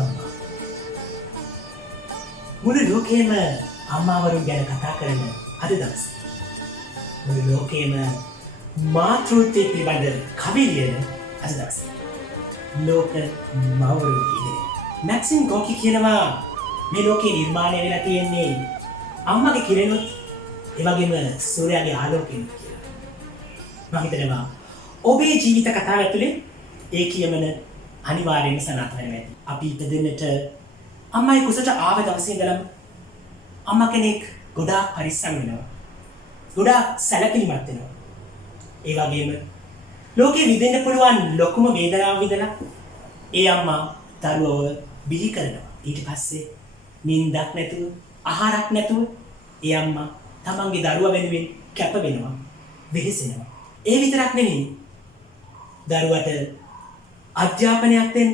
අම්මා. මුළු ලෝකෙම අම්මාවරුන් ගැන කතා කරන අද දවසේ මුළු ලෝකෙම මාතෘත්වය පිළිබඳ කවි ලියන අද දවසේ ලෝක මවුරුන් ඉන්නේ. මැක්සිම් ගෝකි කියනවා මේ ලෝකේ නිර්මාණය වෙලා තියෙන්නේ අම්මගේ කිරෙනුත් ඒ වගේම සූර්යාගේ ආලෝකයෙන් කියලා. මම හිතනවා ඔබේ ජීවිත කතාව ඇතුලේ ඒ කියමන අනිවාර්යයෙන්ම සනාථ වෙනවා ඇති. අපි ඉපදෙන්නට අම්මයි කුසට ආව දවසේ ඉඳලම අම්මා කෙනෙක් ගොඩාක් පරිස්සම් වෙනවා. ගොඩාක් සැලකිලිමත් වෙනවා. ඒ වගේම ලෝකේ විඳින්න පුළුවන් ලොකුම වේදනාව විඳලා ඒ අම්මා දරුවව බිහි කරනවා. ඊට පස්සේ නිින්දක් නැතුව ආහාරක් නැතුව ඒ අම්මා තමන්ගේ දරුවා වෙනුවෙන් කැප වෙනවා. වෙහෙසෙනවා. ඒ විතරක් නෙවෙයි දරුවට අධ්‍යාපනයක් දෙන්න,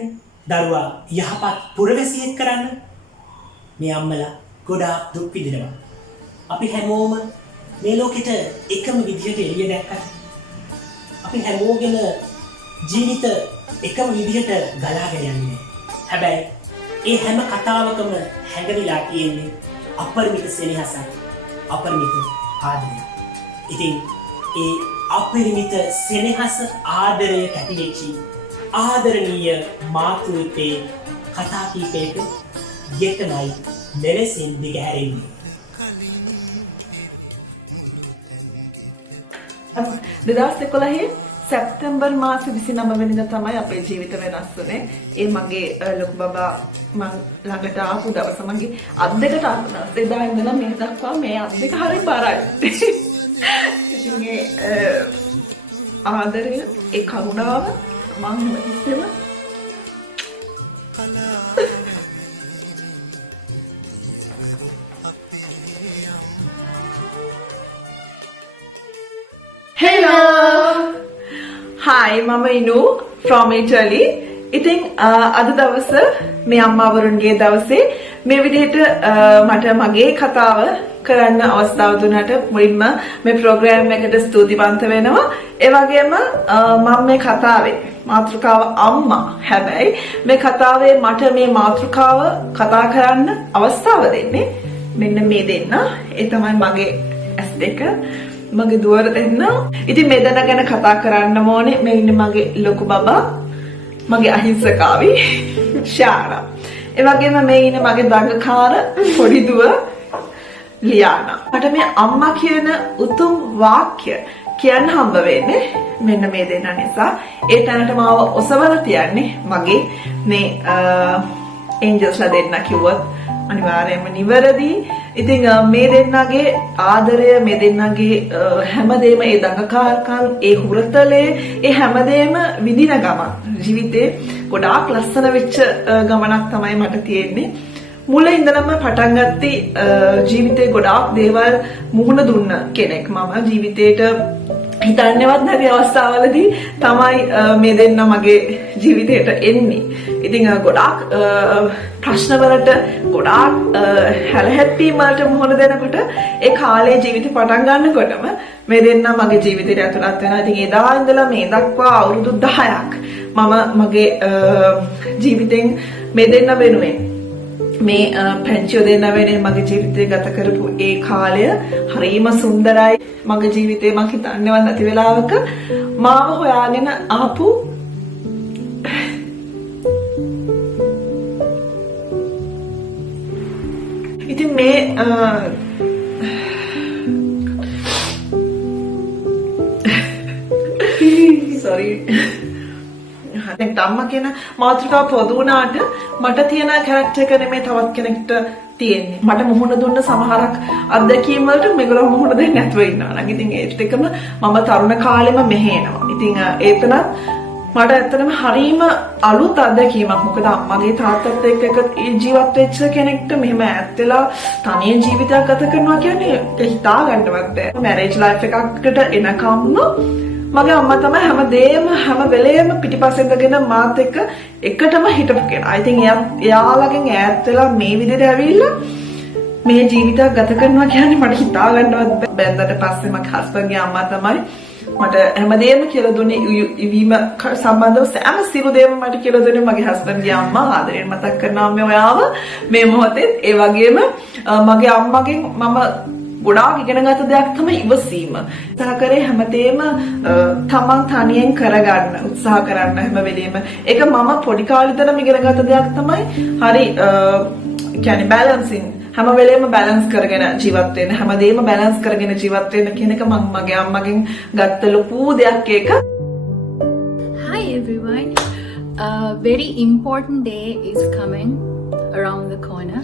දරුවා යහපත් පුරවැසියෙක් කරන්න මේ අම්මලා ගොඩාක් දුක් විඳිනවා. අපි හැමෝම මේ ලෝකෙට එකම විදිහට එළිය දැක්කත් අපි හැමෝගෙම ජීවිත එකම විදිහට ගලාගෙන යන්නේ. හැබැයි ඒ හැම කතාවකම හැඟවිලා තියෙන්නේ අපරිමිත සෙනෙහසක්, අපරිමිත ආදරයක්. ඉතින් ඒ අපරිමිත සෙනෙහස ආදරය කැටිවෙච්චි ආදරණීය මාතෘත්වයේ කතා කීපයක යෙතමයි මෙලෙසින් දිගහැරෙන්නේ. 2011 සැප්තැම්බර් මාසේ 29 වෙනිදා තමයි අපේ ජීවිත වෙනස් වුනේ. ඒ මගේ ලොකු බබා මං ළඟට ආපු දවස මගේ අත් දෙකට අරුණා. එදා ඉඳලා මේ දක්වා මේ අත් දෙක හරි බරයි. ඉතින් ඒ ආදරය, ඒ කරුණාව මම ඉස්සෙම Hello! Hi, Mama Inu from Italy. ඉතින් අද දවස මේ අම්මාවරුන්ගේ දවසේ මේ විදිහට මට මගේ කතාව කරන්න අවස්ථාව දුන්නට මුලින්ම මේ ප්‍රෝග්‍රෑම් එකට ස්තුතිවන්ත වෙනවා. ඒ වගේම මම මේ කතාවේ මාතෘකාව අම්මා. හැබැයි මේ කතාවේ මට මේ මාතෘකාව කතා කරන්න අවස්ථාව දෙන්නේ මෙන්න මේ දෙන්න. ඒ තමයි මගේ S2 මගේ දුවර දෙන්න. ඉතින් මේ දෙන්න ගැන කතා කරන්න ඕනේ. මේ ඉන්නේ මගේ ලොකු බබා, මගේ අහිංසකාවි ශාරා. ඒ වගේම මේ ඉන්නේ මගේ දඟකාර පොඩි දුව ලියානා. මට මේ අම්මා කියන උතුම් වාක්‍ය කියන්න හම්බ වෙන්නේ මෙන්න මේ දෙන්න නිසා. ඒ තැනට මාව ඔසවලා තියන්නේ මගේ මේ ඒන්ජල්ස්ලා දෙන්න කිව්වොත් අනිවාර්යයෙන්ම නිවැරදි. ඉතින් මේ දෙන්නගේ ආදරය, මේ දෙන්නගේ හැමදේම, ඒ දඟකාරකම්, ඒ හුරතලේ, ඒ හැමදේම විඳින ගමන් ජීවිතේ ගොඩාක් ලස්සන වෙච්ච ගමනක් තමයි මට තියෙන්නේ. මුල ඉඳලම පටන් ගත්තේ ජීවිතේ ගොඩාක් දේවල් මුහුණ දුන්න කෙනෙක් මම. ජීවිතේට හිතන්නේවත් නැති අවස්ථාවලදී තමයි මේ දෙන්න මගේ ජීවිතේට එන්නේ. ඉතින් ගොඩාක් ප්‍රශ්නවලට, ගොඩාක් හැලහැප්පීම් වලට මුහුණ දෙනකොට ඒ කාලේ ජීවිතේ පටන් ගන්නකොටම මේ දෙන්න මගේ ජීවිතේට ඇතුළත් වෙනවා. ඉතින් එදා ඉඳලා මේ දක්වා අවුරුදු 10ක් මම මගේ ජීවිතෙන් මේ දෙන්න වෙනුවෙන් මේ පැංචිය දෙන්න වෙනුවෙන් මගේ ජීවිතේ ගත කරපු ඒ කාලය හරිම සුන්දරයි. මගේ ජීවිතේ මම හිතන්නේවත් නැති වෙලාවක මාව හොයාගෙන ආපු ඉතින් මේ sorry දැන් අම්මා කියන මාතෘකාව පොදු වුණාට මට තියෙන කැරක්ටර් එක නෙමෙයි තවත් කෙනෙක්ට තියෙන්නේ. මට මුහුණ දුන්න සමහරක් අත්දැකීම් වලට මේගොල්ලෝ මුහුණ දෙන්නේ නැතුව ඉන්නවා. නම් ඉතින් ඒත් එක්කම මම තරුණ කාලෙම මෙහෙ එනවා. ඉතින් ඒතනත් මට ඇත්තටම හරීම අලුත් අත්දැකීමක්. මොකද අම්මගේ තාත්තත් එක්ක ජීවත් වෙච්ච කෙනෙක්ට මෙහෙම ඈත් වෙලා තනියෙන් ජීවිතයක් ගත කරනවා කියන්නේ හිතා ගන්නවත් බෑ. මැරේජ් ලයිෆ් එකකට එනකම්ම මගේ අම්මා තමයි හැම වෙලේම පිටිපස්සෙන් ඉඳගෙන මාත් එක්ක එකටම හිටපු කෙනා. ඉතින් එයාලගෙන් ඈත් වෙලා මේ විදිහට ඇවිල්ලා මේ ජීවිතයක් ගත කරනවා කියන්නේ මට හිතා ගන්නවත් බෑ. බැන්දට පස්සේ මගේ හස්බන්ඩ්ගේ අම්මා තමයි මට හැමදේම කියලා දුන්නේ ඉවීම සම්බන්ධව සෑම සියලු දේම මට කියලා දුන්නේ මගේ හස්බන්ඩ්ගේ අම්මා. ආදරෙන් මතක් කරනවා මේ ඔයාව මේ මොහොතේ. ඒ වගේම මගේ අම්මගෙන් මම ගොඩාක් ඉගෙන ගත්ත දෙයක් තමයි ඉවසීම. උත්සාහ කරේ හැමදේම තමන් තනියෙන් කරගන්න උත්සාහ කරන්න හැම වෙලෙම. ඒක මම පොඩි කාලේ ඉඳන් ඉගෙන ගත්ත දෙයක් තමයි. හරි කියන්නේ බැලන්සින් හැම වෙලේම බැලන්ස් කරගෙන ජීවත් වෙන්න හැමදේම බැලන්ස් කරගෙන ජීවත් වෙන්න කියන එක මම මගේ අම්මගෙන් ගත්ත ලොකු දෙයක් ඒක. Hi everyone. A very important day is coming around the corner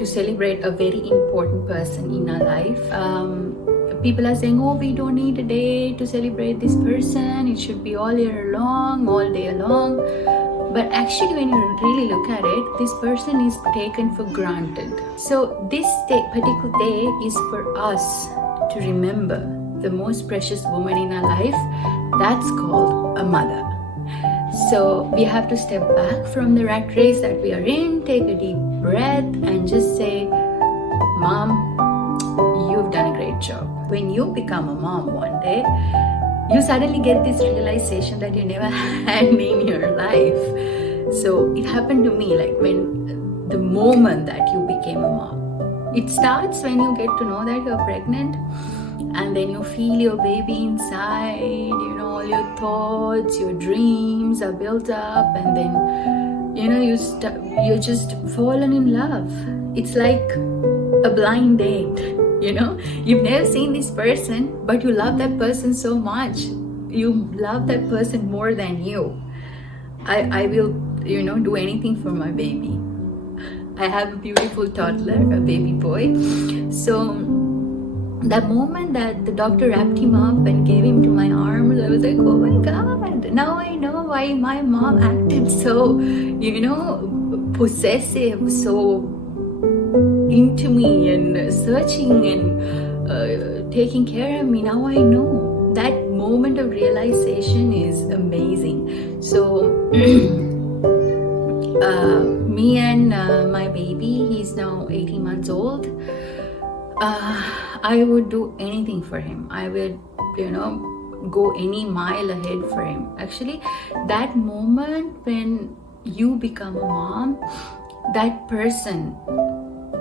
to celebrate a very important person in our life. People are saying, oh, we don't need a day to celebrate this person. It should be all year long, all day long. But actually, when you really look at it, this person is taken for granted. So this particular day is for us to remember the most precious woman in our life. That's called a mother. So we have to step back from the rat race that we are in, take a deep breath and just say, Mom, you've done a great job. When you become a mom one day, you suddenly get this realization that you never had in your life. So it happened to me, like when the moment that you became a mom. It starts when you get to know that you're pregnant, and then you feel your baby inside, you know, all your thoughts, your dreams are built up, and then, you know, you're just fallen in love. It's like a blind date. You know, you've never seen this person, but you love that person so much. You love that person more than you. I will, you know, do anything for my baby. I have a beautiful toddler, a baby boy. So that moment that the doctor wrapped him up and gave him to my arms, I was like, oh my God, now I know why my mom acted so, you know, possessive, so into me and searching and taking care of me. Now I know. That moment of realization is amazing. So me and my baby, he's now 18 months old. I would do anything for him. I would, you know, go any mile ahead for him. Actually, that moment when you become a mom, that person,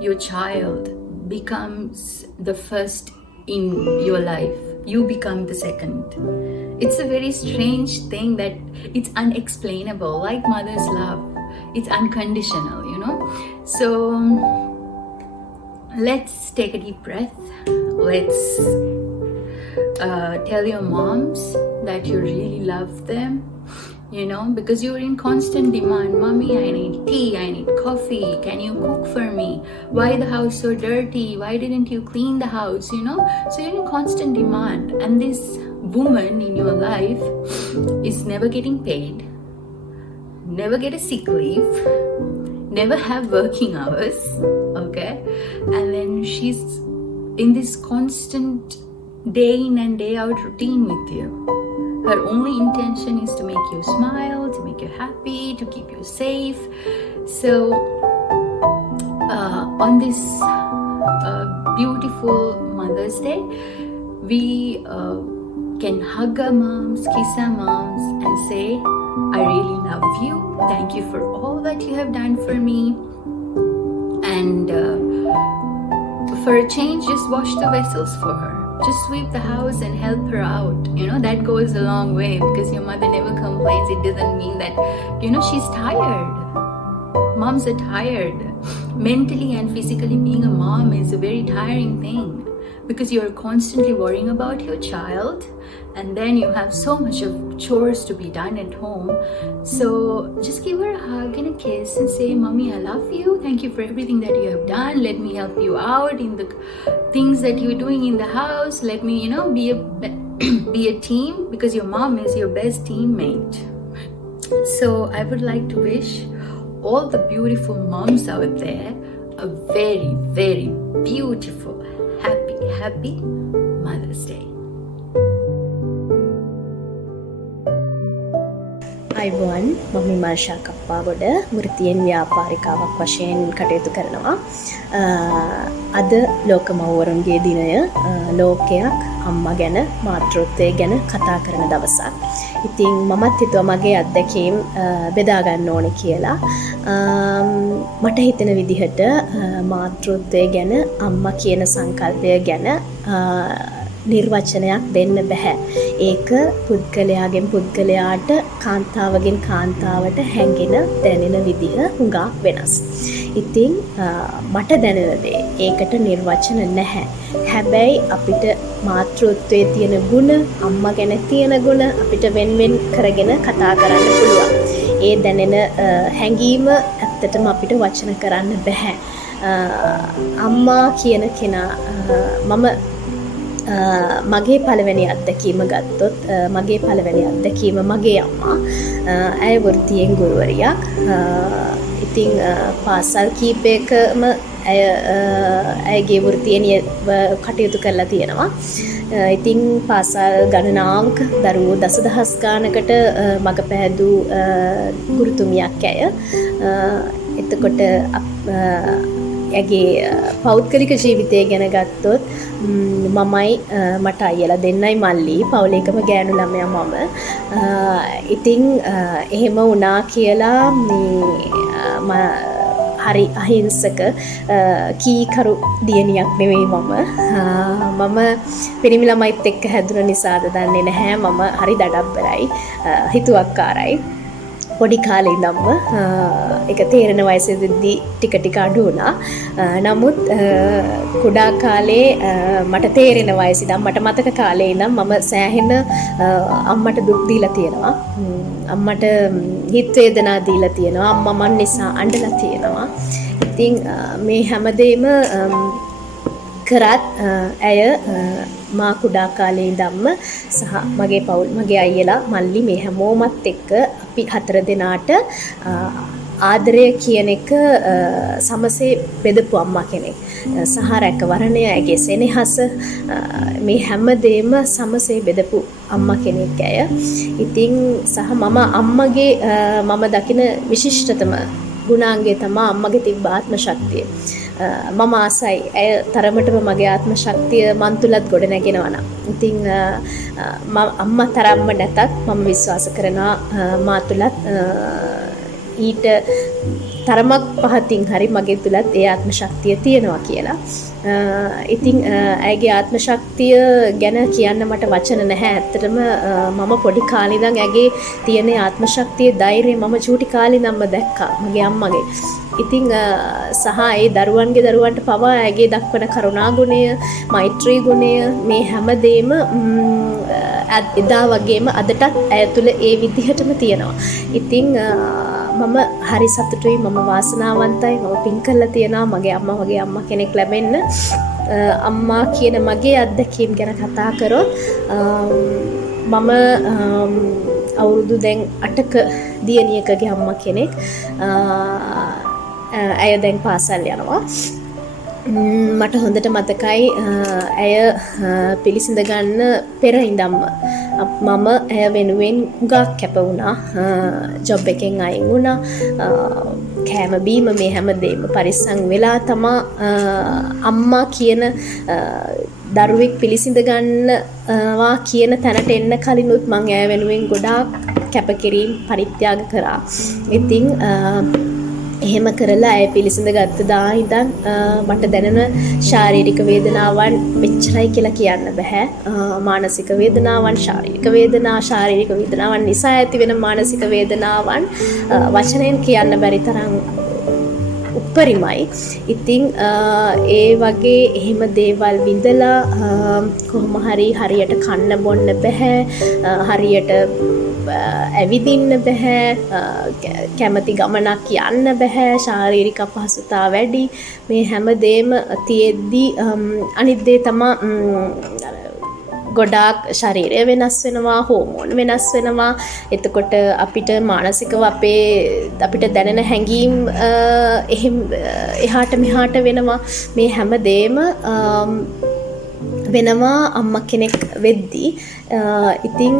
your child, becomes the first in your life. You become the second. It's a very strange thing that it's unexplainable, like mother's love. It's unconditional, you know. So let's take a deep breath. Let's tell your moms that you really love them. You know, because you're in constant demand. Mommy, I need tea, I need coffee, can you cook for me? Why the house so dirty? Why didn't you clean the house? You know, so you're in constant demand, and this woman in your life is never getting paid, never get a sick leave, never have working hours, okay? And then she's in this constant day in and day out routine with you. Her only intention is to make you smile, to make you happy, to keep you safe. So on this beautiful Mother's Day, we can hug our moms, kiss our moms and say, I really love you. Thank you for all that you have done for me. And for a change, just wash the vessels for her. Just sweep the house and help her out. You know, that goes a long way, because your mother never complains. It doesn't mean that, you know, she's tired. Moms are tired. Mentally and physically being a mom is a very tiring thing, because you're constantly worrying about your child, and then you have so much of chores to be done at home. So just give her a hug and a kiss and say, Mommy, I love you. Thank you for everything that you have done. Let me help you out in the things that you're doing in the house. Let me, you know, be a team, because your mom is your best teammate. So I would like to wish all the beautiful moms out there a very, very beautiful, happy Mother's Day. අයිබෝන් මම විමර්ශා කප්පාගොඩ වෘත්තියෙන් ව්‍යාපාරිකාවක් වශයෙන් කටයුතු කරනවා. අද ලෝක මව්වරුන්ගේ දිනය ලෝකයක් අම්මා ගැන මාතෘත්වය ගැන කතා කරන දවසක්. ඉතින් මමත් හිතුවා මගේ අත්දැකීම් බෙදා ගන්න ඕනේ කියලා. මට හිතෙන විදිහට මාතෘත්වය ගැන අම්මා කියන සංකල්පය ගැන නිර්වචනයක් දෙන්න බෑ. ඒක පුද්ගලයාගෙන් පුද්ගලයාට කාන්තාවගෙන් කාන්තාවට හැඟෙන දැනෙන විදිහ හුඟක් වෙනස්. ඉතින් මට දැනෙන දේ ඒකට නිර්වචන නැහැ. හැබැයි අපිට මාතෘත්වයේ තියෙන ගුණ, අම්මා ගැන තියෙන ගුණ අපිට වෙන් කරගෙන කතා කරන්න පුළුවන්. ඒ දැනෙන හැඟීම ඇත්තටම අපිට වචන කරන්න බෑ. අම්මා කියන කෙනා මම මගේ පළවෙනි අත්දැකීම ගත්තොත් මගේ පළවෙනි අත්දැකීම මගේ අම්මා. ඇය වෘත්තියෙන් ගුරුවරියක්. ඉතින් පාසල් කීපයකම ඇයගේ වෘත්තියෙන් කටයුතු කරලා තියෙනවා. ඉතින් පාසල් ගණනාවක දරුවෝ දසදහස් ගානකට මග පැහැදූ ගුරුතුමියක් ඇය. එතකොට ඇගේ පෞද්ගලික ජීවිතය ගැන ගත්තොත් මමයි මට අයියලා දෙන්නයි මල්ලි පවුලේකම ගෑනු ළමයා මම. ඉතින් එහෙම වුණා කියලා හරි අහිංසක කීකරු දියණියක් නෙවෙයි මම. මම පිරිමි ළමයිත් එක්ක හැදුන නිසාද දන්නේ නැහැ. මම හරි දඩබ්බරයි, හිතුවක්කාරයි. පොඩි කාලේ ඉඳන්ම ඒක තේරෙන වයසේදී ටික අඩු වුණා. නමුත් කුඩා කාලේ මට තේරෙන වයස ඉඳන් මට මතක කාලේ ඉඳන් මම සෑහෙන අම්මට දුක් දීලා තියෙනවා. අම්මට හිත වේදනා දීලා තියෙනවා. අම්මා මන් නිසා අඬලා තියෙනවා. ඉතින් මේ හැමදේම කරත් ඇය මා කුඩා කාලේ ඉඳන්ම සහ මගේ පවුල් මගේ අයියලා මල්ලි මේ හැමෝමත් එක්ක අපි 4 දෙනාට ආදරය කියන එක සමසේ බෙදපු අම්මා කෙනෙක්. සහ රැකවරණය, ඇගේ සෙනෙහස මේ හැමදේම සමසේ බෙදපු අම්මා කෙනෙක් ඇය. ඉතින් සහ මම අම්මගේ මම දකින විශිෂ්ටතම ගුණාංගය තමයි අම්මගේ තිබ්බ ආත්ම ශක්තිය. මම ආසයි ඇය තරමටම මගේ ආත්ම ශක්තිය මන් තුලත් ගොඩ නැගෙනවා නම්. ඉතින් අම්මා තරම්ම නැතත් මම විශ්වාස කරනවා මා තුලත් ඊට තරමක් පහතින් හරි මගේ තුලත් ඒ ආත්ම ශක්තිය තියෙනවා කියලා. ඉතින් ඇයගේ ආත්ම ශක්තිය ගැන කියන්න මට වචන නැහැ. ඇත්තටම මම පොඩි කාලේ ඉඳන් ඇගේ තියෙන ආත්ම ශක්තිය, ධෛර්යය මම චූටි කාලේ ඉඳන්ම දැක්කා මගේ අම්මගේ. ඉතින් සහ ඒ දරුවන්ට පවා ඇගේ දක්වන කරුණා ගුණය, මෛත්‍රී ගුණය මේ හැමදේම එදා වගේම අදටත් ඇය තුළ ඒ විදිහටම තියෙනවා. ඉතින් මම හරි සතුටුයි, මම වාසනාවන්තයි, මම පින් කරලා තියෙනවා මගේ අම්මා වගේ අම්මා කෙනෙක් ලැබෙන්න. අම්මා කියන මගේ අත්දැකීම් ගැන කතා කරොත් මම අවුරුදු දැන් 8ක දියණියකගේ අම්මා කෙනෙක්. ඇය දැන් පාසල් යනවා. මට හොඳට මතකයි ඇය පිළිසිඳ ගන්න පෙර ඉඳන්ම මම ඇය වෙනුවෙන් හුඟක් කැප වුණා. ජොබ් එකෙන් අයින් වුණා. කෑම බීම මේ හැමදේම පරිස්සම් වෙලා තමා අම්මා කියන දරුවෙක් පිළිසිඳ ගන්නවා කියන තැනට එන්න කලිනුත් මම ඇය වෙනුවෙන් ගොඩාක් කැපකිරීම පරිත්‍යාග කරා. ඉතින් එහෙම කරලා ඇය පිළිසිඳ ගත්ත දා ඉඳන් මට දැනෙන ශාරීරික වේදනාවන් මෙච්චරයි කියලා කියන්න බෑ. මානසික වේදනාවන්, ශාරීරික වේදනාවන් නිසා ඇති වෙන මානසික වේදනාවන් වචනයෙන් කියන්න බැරි තරම් උපරිමයි. ඉතින් ඒ වගේ එහෙම දේවල් විඳලා කොහොම හරි හරියට කන්න බොන්න බෑ, හරියට ඇවිදින්න බෑ, කැමති ගමනක් යන්න බෑ, ශාරීරික අපහසුතා වැඩි. මේ හැමදේම තියෙද්දි අනිත් දේ තමයි ගොඩාක් ශරීරය වෙනස් වෙනවා, හෝමෝන් වෙනස් වෙනවා. එතකොට අපිට මානසිකව අපිට දැනෙන හැඟීම් එහෙම එහාට මෙහාට වෙනවා. මේ හැමදේම වෙනවා අම්මා කෙනෙක් වෙද්දී ඉතින්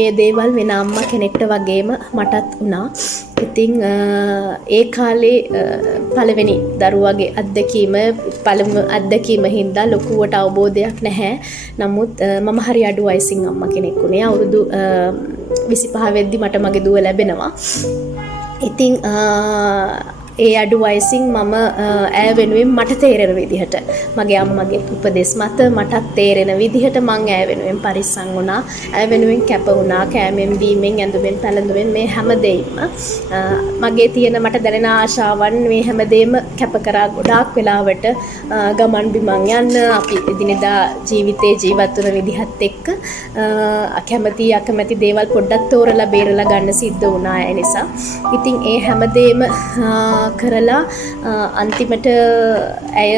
ඒ දේවල් වෙන අම්මා කෙනෙක්ට වගේම මටත් වුණා. ඉතින් ඒ කාලේ පළවෙනි දරුවාගේ අත්දැකීම පළමු අත්දැකීම හින්දා ලොකුවට අවබෝධයක් නැහැ. නමුත් මම හරි අඩු වයසින් අම්මා කෙනෙක් වුණේ. අවුරුදු 25 වෙද්දි මට මගේ දුව ලැබෙනවා. ඉතින් ඒ අඩු වයසින් මම ඈ වෙනුවෙන් මට තේරෙන විදිහට මගේ අම්මගේ උපදෙස් මත මටත් තේරෙන විදිහට මං ඈ වෙනුවෙන් පරිස්සම් වුණා. ඈ වෙනුවෙන් කැප වුණා. කෑමෙන් බීමෙන් ඇඳුමෙන් පැළඳුමෙන් මේ හැම දෙයක්ම මගේ තියෙන මට දැනෙන ආශාවන් මේ හැම දෙයක්ම කැප කරා. ගොඩාක් වෙලාවට ගමන් බිමන් යන්න අපි එදිනෙදා ජීවිතේ ජීවත් වෙන විදිහත් එක්ක අකමැති අකමැති දේවල් පොඩ්ඩක් තෝරලා බේරලා ගන්න සිද්ධ වුණා. ඒ නිසා ඉතින් ඒ හැම දෙයක්ම කරලා අන්තිමට ඇය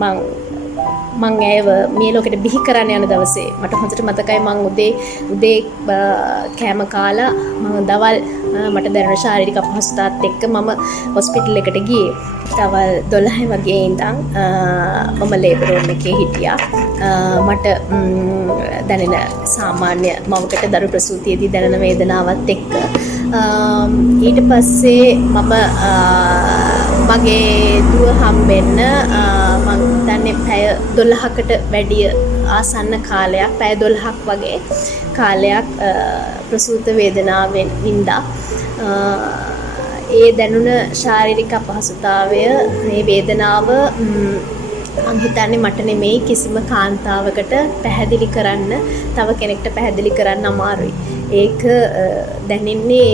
මං ඇයව මේ ලෝකෙට බිහි කරන්න යන දවසේ මට හොඳට මතකයි. මං උදේ කෑම කාලා මම දවල් මට දැනෙන ශාරීරික අපහසුතාවත් එක්ක මම හොස්පිටල් එකට ගියේ. දවල් 12 වගේ ඉඳන් මම ලේබර් රූම් එකේ හිටියා. මට දැනෙන සාමාන්‍ය මවකට දරු ප්‍රසූතියේදී දැනෙන වේදනාවත් එක්ක ඊට පස්සේ මම මගේ දුව හම්බෙන්න මම දන්නේ පැය 12කට වැඩිය ආසන්න කාලයක් පැය 12ක් වගේ කාලයක් ප්‍රසූත වේදනාවෙන් වින්දා. ඒ දැනුණ ශාරීරික අපහසුතාවය මේ වේදනාව මං හිතන්නේ මට නෙමෙයි කිසිම කාන්තාවකට පැහැදිලි කරන්න තව කෙනෙක්ට පැහැදිලි කරන්න අමාරුයි. ඒක දැනෙන්නේ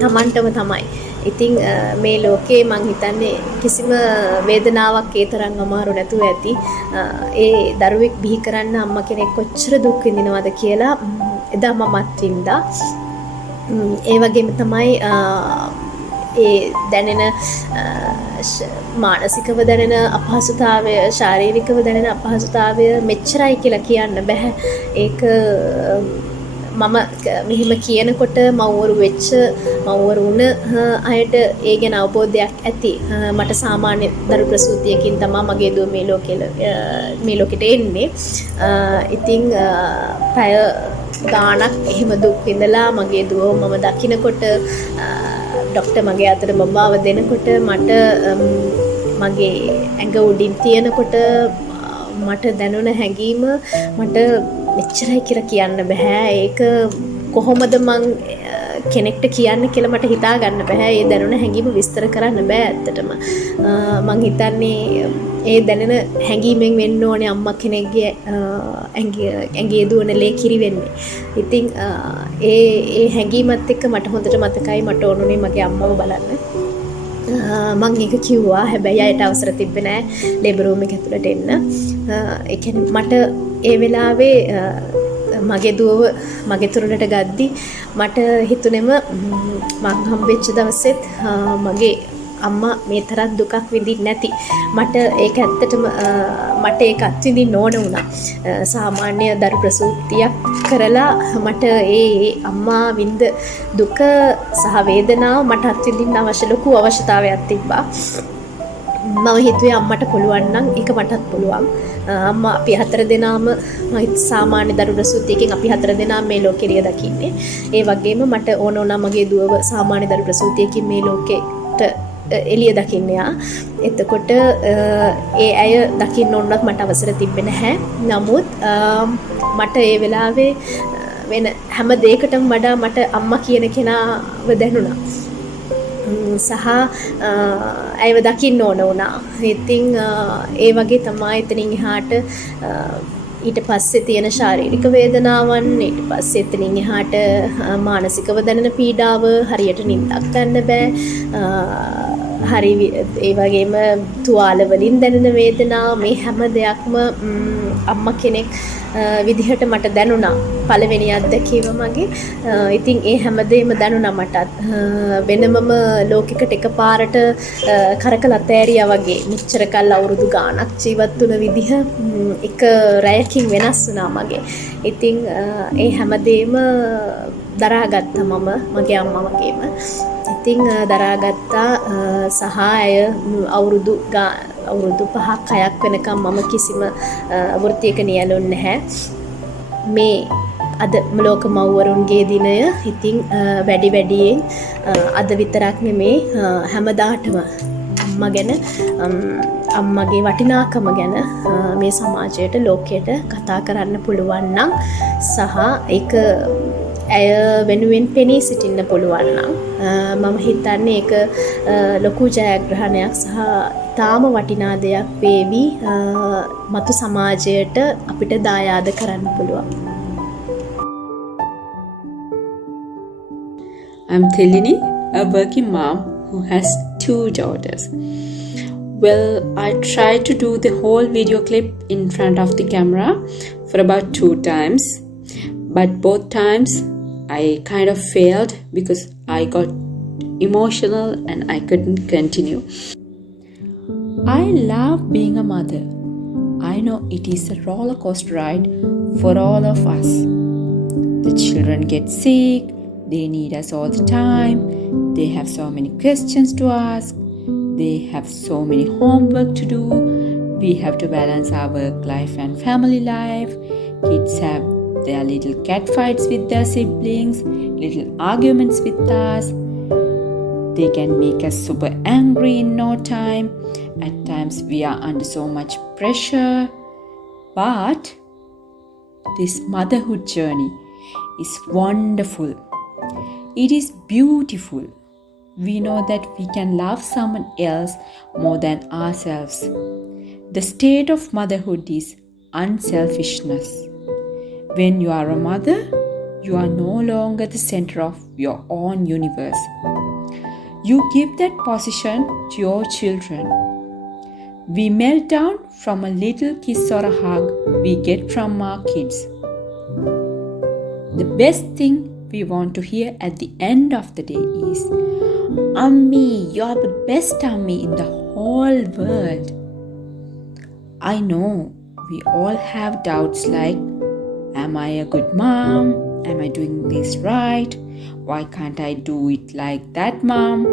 Tamanටම තමයි. ඉතින් මේ ලෝකේ මං හිතන්නේ කිසිම වේදනාවක් ඒ තරම් අමාරු නැතුව ඇති. ඒ දරුවෙක් බිහි කරන්න අම්මා කෙනෙක් කොච්චර දුක් විඳිනවද කියලා එදා මමත් වින්දා. ඒ වගේම තමයි ඒ දැනෙන මානසිකව දැනෙන අපහසුතාවය ශාරීරිකව දැනෙන අපහසුතාවය මෙච්චරයි කියලා කියන්න බෑ. ඒක මම මෙහෙම කියනකොට මව්වරු වෙච්ච මව්වරු වුණ අයට ඒ ගැන අවබෝධයක් ඇති. මට සාමාන්‍ය දරු ප්‍රසූතියකින් තමයි මගේ දුව මේ ලෝකෙට එන්නේ. ඉතින් පැය ගාණක් එහෙම දුක් විඳලා මගේ දුව මම දකින්නකොට ડોක්ටර් මගේ අතට බබාව දෙනකොට මට මගේ ඇඟ උඩින් තියනකොට මට දැනුණ හැඟීම මට මෙච්චරයි කියලා කියන්න බෑ. ඒක කොහොමද මං කෙනෙක්ට කියන්න කියලා මට හිතා ගන්න බෑ. ඒ දැනුණ හැඟීම විස්තර කරන්න බෑ ඇත්තටම. මං හිතන්නේ ඒ දැනෙන හැඟීමෙන් වෙන්න ඕනේ අම්මා කෙනෙක්ගේ ඇඟේ දුවන ලේ කිරි වෙන්නේ. ඉතින් ඒ හැඟීමත් එක්ක මට හොඳට මතකයි මට ඕනුනේ මගේ අම්මව බලන්න. මං ඒක කිව්වා. හැබැයි අයට අවසර තිබ්බේ නෑ ලේබර් රූම් එක ඇතුළට එන්න. ඒ කියන්නේ මට ඒ වෙලාවේ මගේ දුවව මගේ තුරලට ගද්දි මට හිතුනේම මං හම්බෙච්ච දවසෙත් මගේ අම්මා මේ තරම් දුකක් විඳින්නේ නැති. මට ඒක ඇත්තටම මට ඒක අත්විඳින්න ඕන වුණා. සාමාන්‍ය දරු ප්‍රසූතියක් කරලා මට ඒ අම්මා විඳ දුක සහ වේදනාව මට අත්විඳින්න අවශ්‍ය ලොකු අවශ්‍යතාවයක් තිබ්බා. මම හිතුවේ අම්මට පුළුවන් නම් ඒක මටත් පුළුවන්. අම්මා අපි 4 දෙනාම සාමාන්‍ය දරු ප්‍රසූතියකින් අපි 4 දෙනා මේ ලෝකෙලිය දකින්නේ. ඒ වගේම මට ඕන වුණා මගේ දුවව සාමාන්‍ය දරු ප්‍රසූතියකින් මේ ලෝකෙට එළිය දකින්න යා. එතකොට ඒ අය දකින්න ඕනවත් මට අවසර තිබ්බේ නැහැ. නමුත් මට ඒ වෙලාවේ වෙන හැම දෙයකටම වඩා මට අම්මා කියන කෙනාව දැනුණා. සහ අයව දකින්න ඕන වුණා. ඉතින් ඒ වගේ තමයි එතනින් එහාට ඊට පස්සේ තියෙන ශාරීරික වේදනාවන් ඊට පස්සේ එතනින් එහාට මානසිකව දැනෙන පීඩාව හරියට නිින්දක් ගන්න බෑ. හරි ඒ වගේම තුවාල වලින් දැනෙන වේදනාව මේ හැම දෙයක්ම අම්මා කෙනෙක් විදිහට මට දැනුණා. පළවෙනි අත්දැකීම මගේ. ඉතින් ඒ හැමදේම දැනුණා මටත්. වෙනමම ලෝකෙකට එකපාරට කරකලා තෑරියා වගේ මෙච්චර කල් අවුරුදු ගාණක් ජීවත් වුණ විදිහ එක රැයකින් වෙනස් වුණා මගේ. ඉතින් ඒ හැමදේම දරාගත්තා මම මගේ අම්මා වගේම. ඉතින් දරාගත්තා සහ අය අවුරුදු අවුරුදු 5ක් 6ක් වෙනකම් මම කිසිම වෘත්තියක නියැලුන්නේ නැහැ. මේ අද ලෝක මව්වරුන්ගේ දිනය ඉතින් වැඩි වැඩියෙන් අද විතරක් නෙමේ හැමදාටම අම්මා ගැන අම්මගේ වටිනාකම ගැන මේ සමාජයට ලෝකයට කතා කරන්න පුළුවන් නම් සහ ඒක ඇය වෙනුවෙන් පෙනී සිටින්න පුළුවන් නම් මම හිතන්නේ ඒක ලොකු ජයග්‍රහණයක් සහ තාම වටිනා දෙයක් වේවි මතු සමාජයට අපිට දායාද කරන්න පුළුවන්. I'm Thelini, a working mom who has 2 daughters. Well, I tried to do the whole video clip in front of the camera for about 2 times, but both times I kind of failed because I got emotional and I couldn't continue. I love being a mother. I know it is a roller coaster ride for all of us. The children get sick, they need us all the time, they have so many questions to ask, they have so many homework to do, we have to balance our work life and family life, kids have their little cat fights with their siblings, little arguments with us, they can make us super angry in no time, at times we are under so much pressure, but this motherhood journey is wonderful. It is beautiful. We know that we can love someone else more than ourselves. The state of motherhood is unselfishness. When you are a mother, you are no longer the center of your own universe. You give that position to your children. We melt down from a little kiss or a hug we get from our kids. The best thing we want to hear at the end of the day is, "Ammi, you're the best Ammi in the whole world." I know we all have doubts like, am I a good mom? Am I doing this right? Why can't I do it like that mom?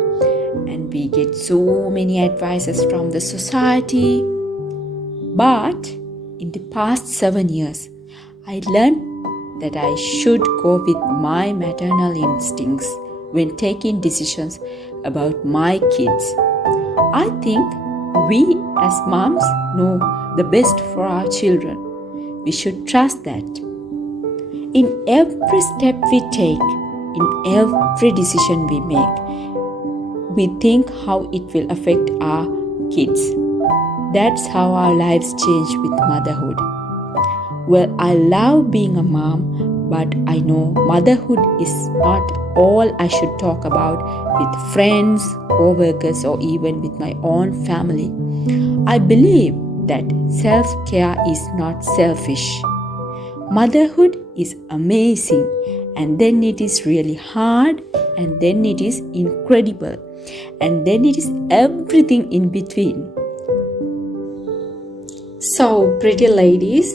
And we get so many advices from the society. But in the past 7 years, I learned that I should go with my maternal instincts when taking decisions about my kids. I think we as moms know the best for our children. We should trust that. In every step we take, in every decision we make, we think how it will affect our kids. That's how our lives change with motherhood. Well, I love being a mom, but I know motherhood is not all I should talk about with friends, co-workers, or even with my own family. I believe that self-care is not selfish. Motherhood is amazing, and then it is really hard, and then it is incredible, and then it is everything in between. So, pretty ladies,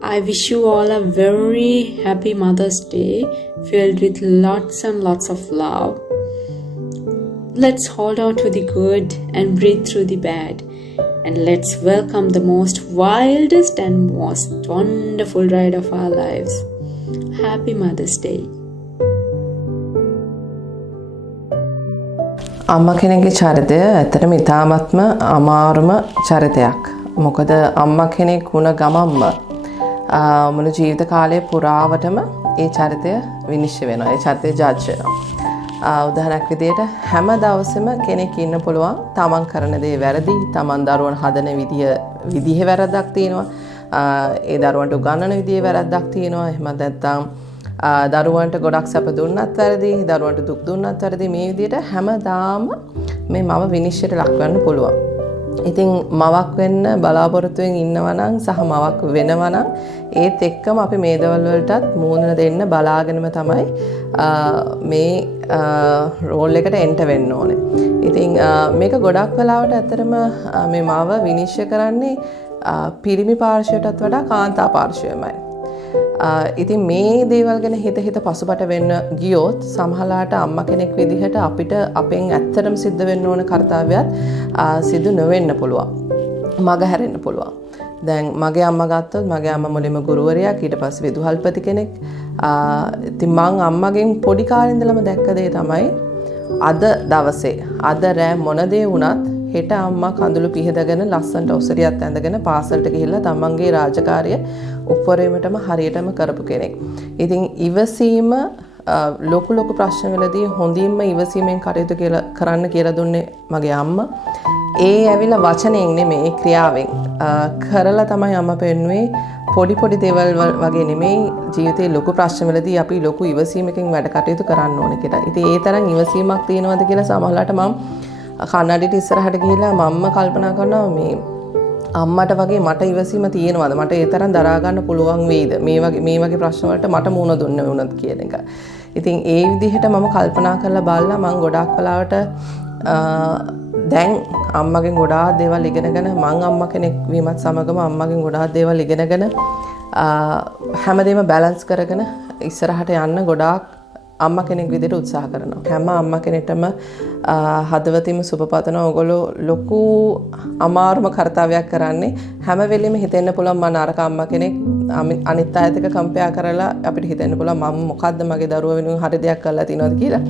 I wish you all a very happy Mother's Day filled with lots and lots of love. Let's hold on to the good and breathe through the bad. And let's welcome the most wildest and most wonderful ride of our lives. Happy Mother's Day. අම්මා කෙනෙක්ගේ චරිතය ඇත්තටම ඉතාමත්ම අමාරුම චරිතයක්. මොකද අම්මා කෙනෙක් වුණ ගමන්ම මුළු ජීවිත කාලය පුරාවටම ඒ චරිතය විනිශ්චය වෙනවා. ඒ චරිතය ජජ් වෙනවා. උදාහරණයක් විදිහට හැම දවසෙම කෙනෙක් ඉන්න පුළුවන් තමන් කරන දේ වැරදි, තමන් දරුවන් හදන විදිහේ වැරද්දක් තියෙනවා. ඒ දරුවන්ට උගන්වන විදිහේ වැරද්දක් තියෙනවා. එහෙම නැත්නම් දරුවන්ට ගොඩක් සැප දුන්නත් වැරදි, දරුවන්ට දුක් දුන්නත් වැරදි. මේ විදිහට හැමදාම මේ මම විනිශ්චයට ලක් වෙන්න පුළුවන්. ඉතින් මවක් වෙන්න බලාපොරොත්තුවෙන් ඉන්නවා නම් සහ මවක් වෙනවා නම් ඒත් එක්කම අපි මේ දවල් වලටත් මූණ දෙන්න බලාගෙනම තමයි මේ රෝල් එකට එන්ටර් වෙන්න ඕනේ. ඉතින් මේක ගොඩක් වෙලාවට ඇත්තටම මේ මව විනිශ්චය කරන්නේ පිරිමි පාර්ශ්වයටත් වඩා කාන්තා පාර්ශ්වයමයි. ඉතින් මේ දේවල් ගැන හිත පසුබට වෙන්න ගියොත් සමහරලාට අම්මා කෙනෙක් විදිහට අපිට අපෙන් ඇත්තටම සිද්ධ වෙන්න ඕන කාර්යයත් සිදු නොවෙන්න පුළුවන්. මග හැරෙන්න පුළුවන්. දැන් මගේ අම්මා ගත්තොත් මගේ අම්මා මුලින්ම ගුරුවරයෙක් ඊට පස්සේ විදුහල්පති කෙනෙක්. ඉතින් මං අම්මගෙන් පොඩි කාලේ ඉඳලම දැක්ක දේ තමයි අද දවසේ අද රෑ මොන දේ වුණත් හෙට අම්මා කඳුළු පිහදගෙන ලස්සනට ඔසරියක් ඇඳගෙන පාසලට ගිහිල්ලා තමන්ගේ රාජකාරිය උපරිමටම හරියටම කරපු කෙනෙක්. ඉතින් ඉවසීම ලොකු ප්‍රශ්නවලදී හොඳින්ම ඉවසීමෙන් කටයුතු කරන්න කියලා දුන්නේ මගේ අම්මා. ඒ ඇවිල්ලා වචනයෙන් නෙමෙයි ක්‍රියාවෙන් කරලා තමයි අම්මා පෙන්නුවේ පොඩි දේවල් වගේ නෙමෙයි ජීවිතේ ලොකු ප්‍රශ්නවලදී අපි ලොකු ඉවසීමකින් වැඩ කටයුතු කරන්න ඕනේ කියලා. ඉතින් ඒ තරම් ඉවසීමක් තියෙනවද කියලා සමහරවිට මම කන්නඩියට ඉස්සරහට ගිහිල්ලා මම්ම කල්පනා කරනවා මේ අම්මට වගේ මට ඉවසීම තියෙනවද? මට ඒ තරම් දරා ගන්න පුළුවන් වේද? මේ වගේ ප්‍රශ්න වලට මට මුහුණ දුන්න වුණත් කියන එක. ඉතින් ඒ විදිහට මම කල්පනා කරලා බලලා මම ගොඩාක් වෙලාවට දැන් අම්මගෙන් ගොඩාක් දේවල් ඉගෙනගෙන මං අම්මා කෙනෙක් වීමත් සමගම අම්මගෙන් ගොඩාක් දේවල් ඉගෙනගෙන හැමදේම බැලන්ස් කරගෙන ඉස්සරහට යන්න ගොඩාක් අම්මා කෙනෙක් විදිහට උත්සාහ කරනවා. හැම අම්මා කෙනෙක්ටම හදවතින්ම සුබපතනවා. ඔයගොල්ලෝ ලොකු අමාරුම කාර්යයක් කරන්නේ හැම වෙලෙම හිතෙන්න පුළුවන් මම නරක අම්මා කෙනෙක් අනිත් අයත් එක්ක කම්පෙයාර් කරලා අපිට හිතෙන්න පුළුවන් මම මොකද්ද මගේ දරුවා වෙනුවෙන් හරි දෙයක් කරලා තියෙනවද කියලා.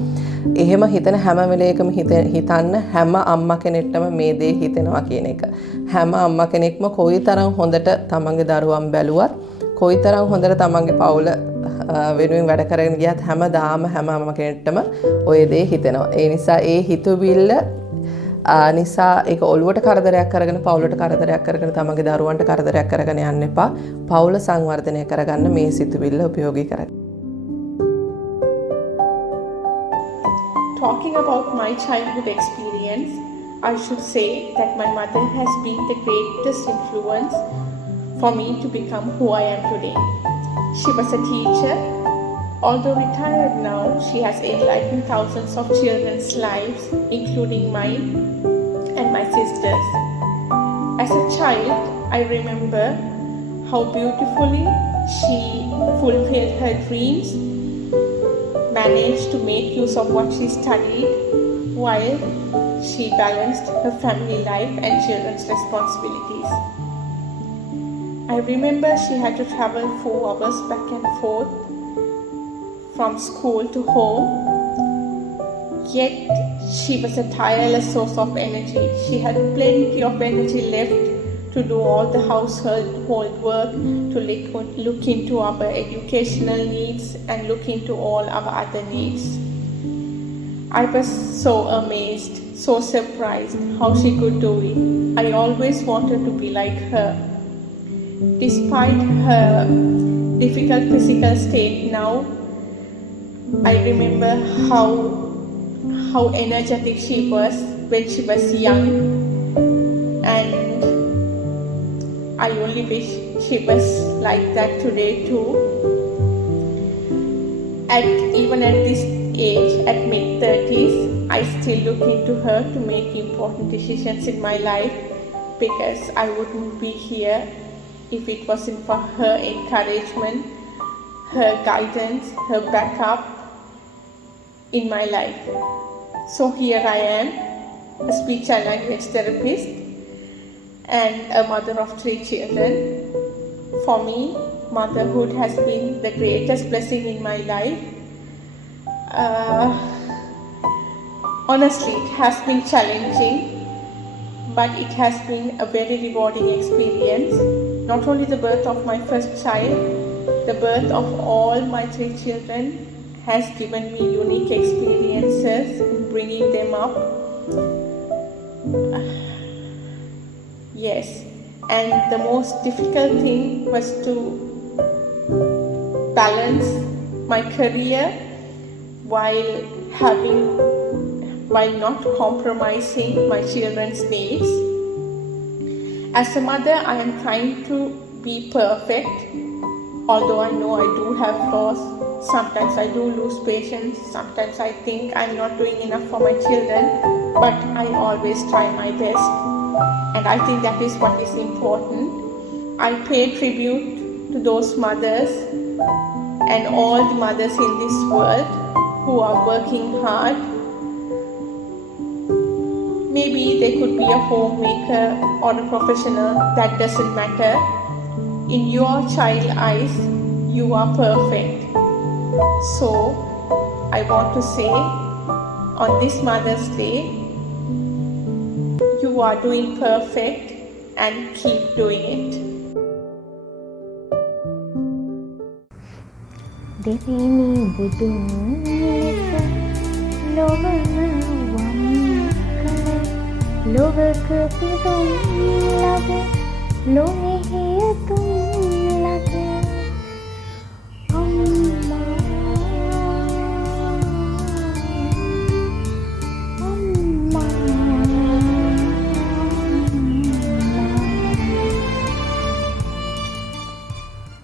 එහෙම හිතන හැම වෙලේකම හිතන්න හැම අම්මා කෙනෙක්ටම මේ දේ හිතෙනවා කියන එක. හැම අම්මා කෙනෙක්ම කොයිතරම් හොඳට තමන්ගේ දරුවන් බැලුවත් කොයිතරම් හොඳට තමන්ගේ පවුල වෙනුවෙන් වැඩ කරගෙන ගියත් හැමදාම හැම අම්මා කෙනෙක්ටම ওই දේ හිතෙනවා. ඒ නිසා ඒ හිතුවිල්ල නිසා ඒක ඔළුවට කරදරයක් කරගෙන පවුලට කරදරයක් කරගෙන තමන්ගේ දරුවන්ට කරදරයක් කරගෙන යන්න එපා. පවුල සංවර්ධනය කරගන්න මේ සිතුවිල්ල උපයෝගී කරගන්න. Talking about my childhood experience, I should say that my mother has been the greatest influence for me to become who I am today. She was a teacher. Although retired now, she has enlightened thousands of children's lives, including mine and my sisters. As a child, I remember how beautifully she fulfilled her dreams, managed to make use of what she studied while she balanced her family life and children's responsibilities. I remember she had to travel 4 hours back and forth from school to home, yet she was a tireless source of energy. She had plenty of energy left to do all the household work, to look into our educational needs and look into all our other needs. I was so amazed, so surprised how she could do it. I always wanted to be like her. Despite her difficult physical state now, I remember how energetic she was when she was young, and I only wish she was like that today too. Even at this age, at mid-30s, I still look into her to make important decisions in my life, because I wouldn't be here if it wasn't for her encouragement, her guidance, her backup in my life. So here I am, a speech and language therapist and a mother of 3 children. For me, motherhood has been the greatest blessing in my life. Honestly, it has been challenging, but it has been a very rewarding experience. Not only the birth of my first child, the birth of all my 3 children has given me unique experiences in bringing them up. Yes, and the most difficult thing was to balance my career while not compromising my children's needs. As a mother, I am trying to be perfect, although I know I do have flaws. Sometimes I do lose patience, sometimes I think I'm not doing enough for my children, but I always try my best, and I think that is what is important. I pay tribute to those mothers and all the mothers in this world who are working hard, maybe they could be a homemaker or a professional, that doesn't matter. In your child eyes, you are perfect. So I want to say, on this Mother's Day, you are doing perfect and keep doing it. දෙවෙනි බුදුන් ලෙස ලොවම වම් කළ ලොවක පිදුම් ලද ලොනෙහියතුම් ලද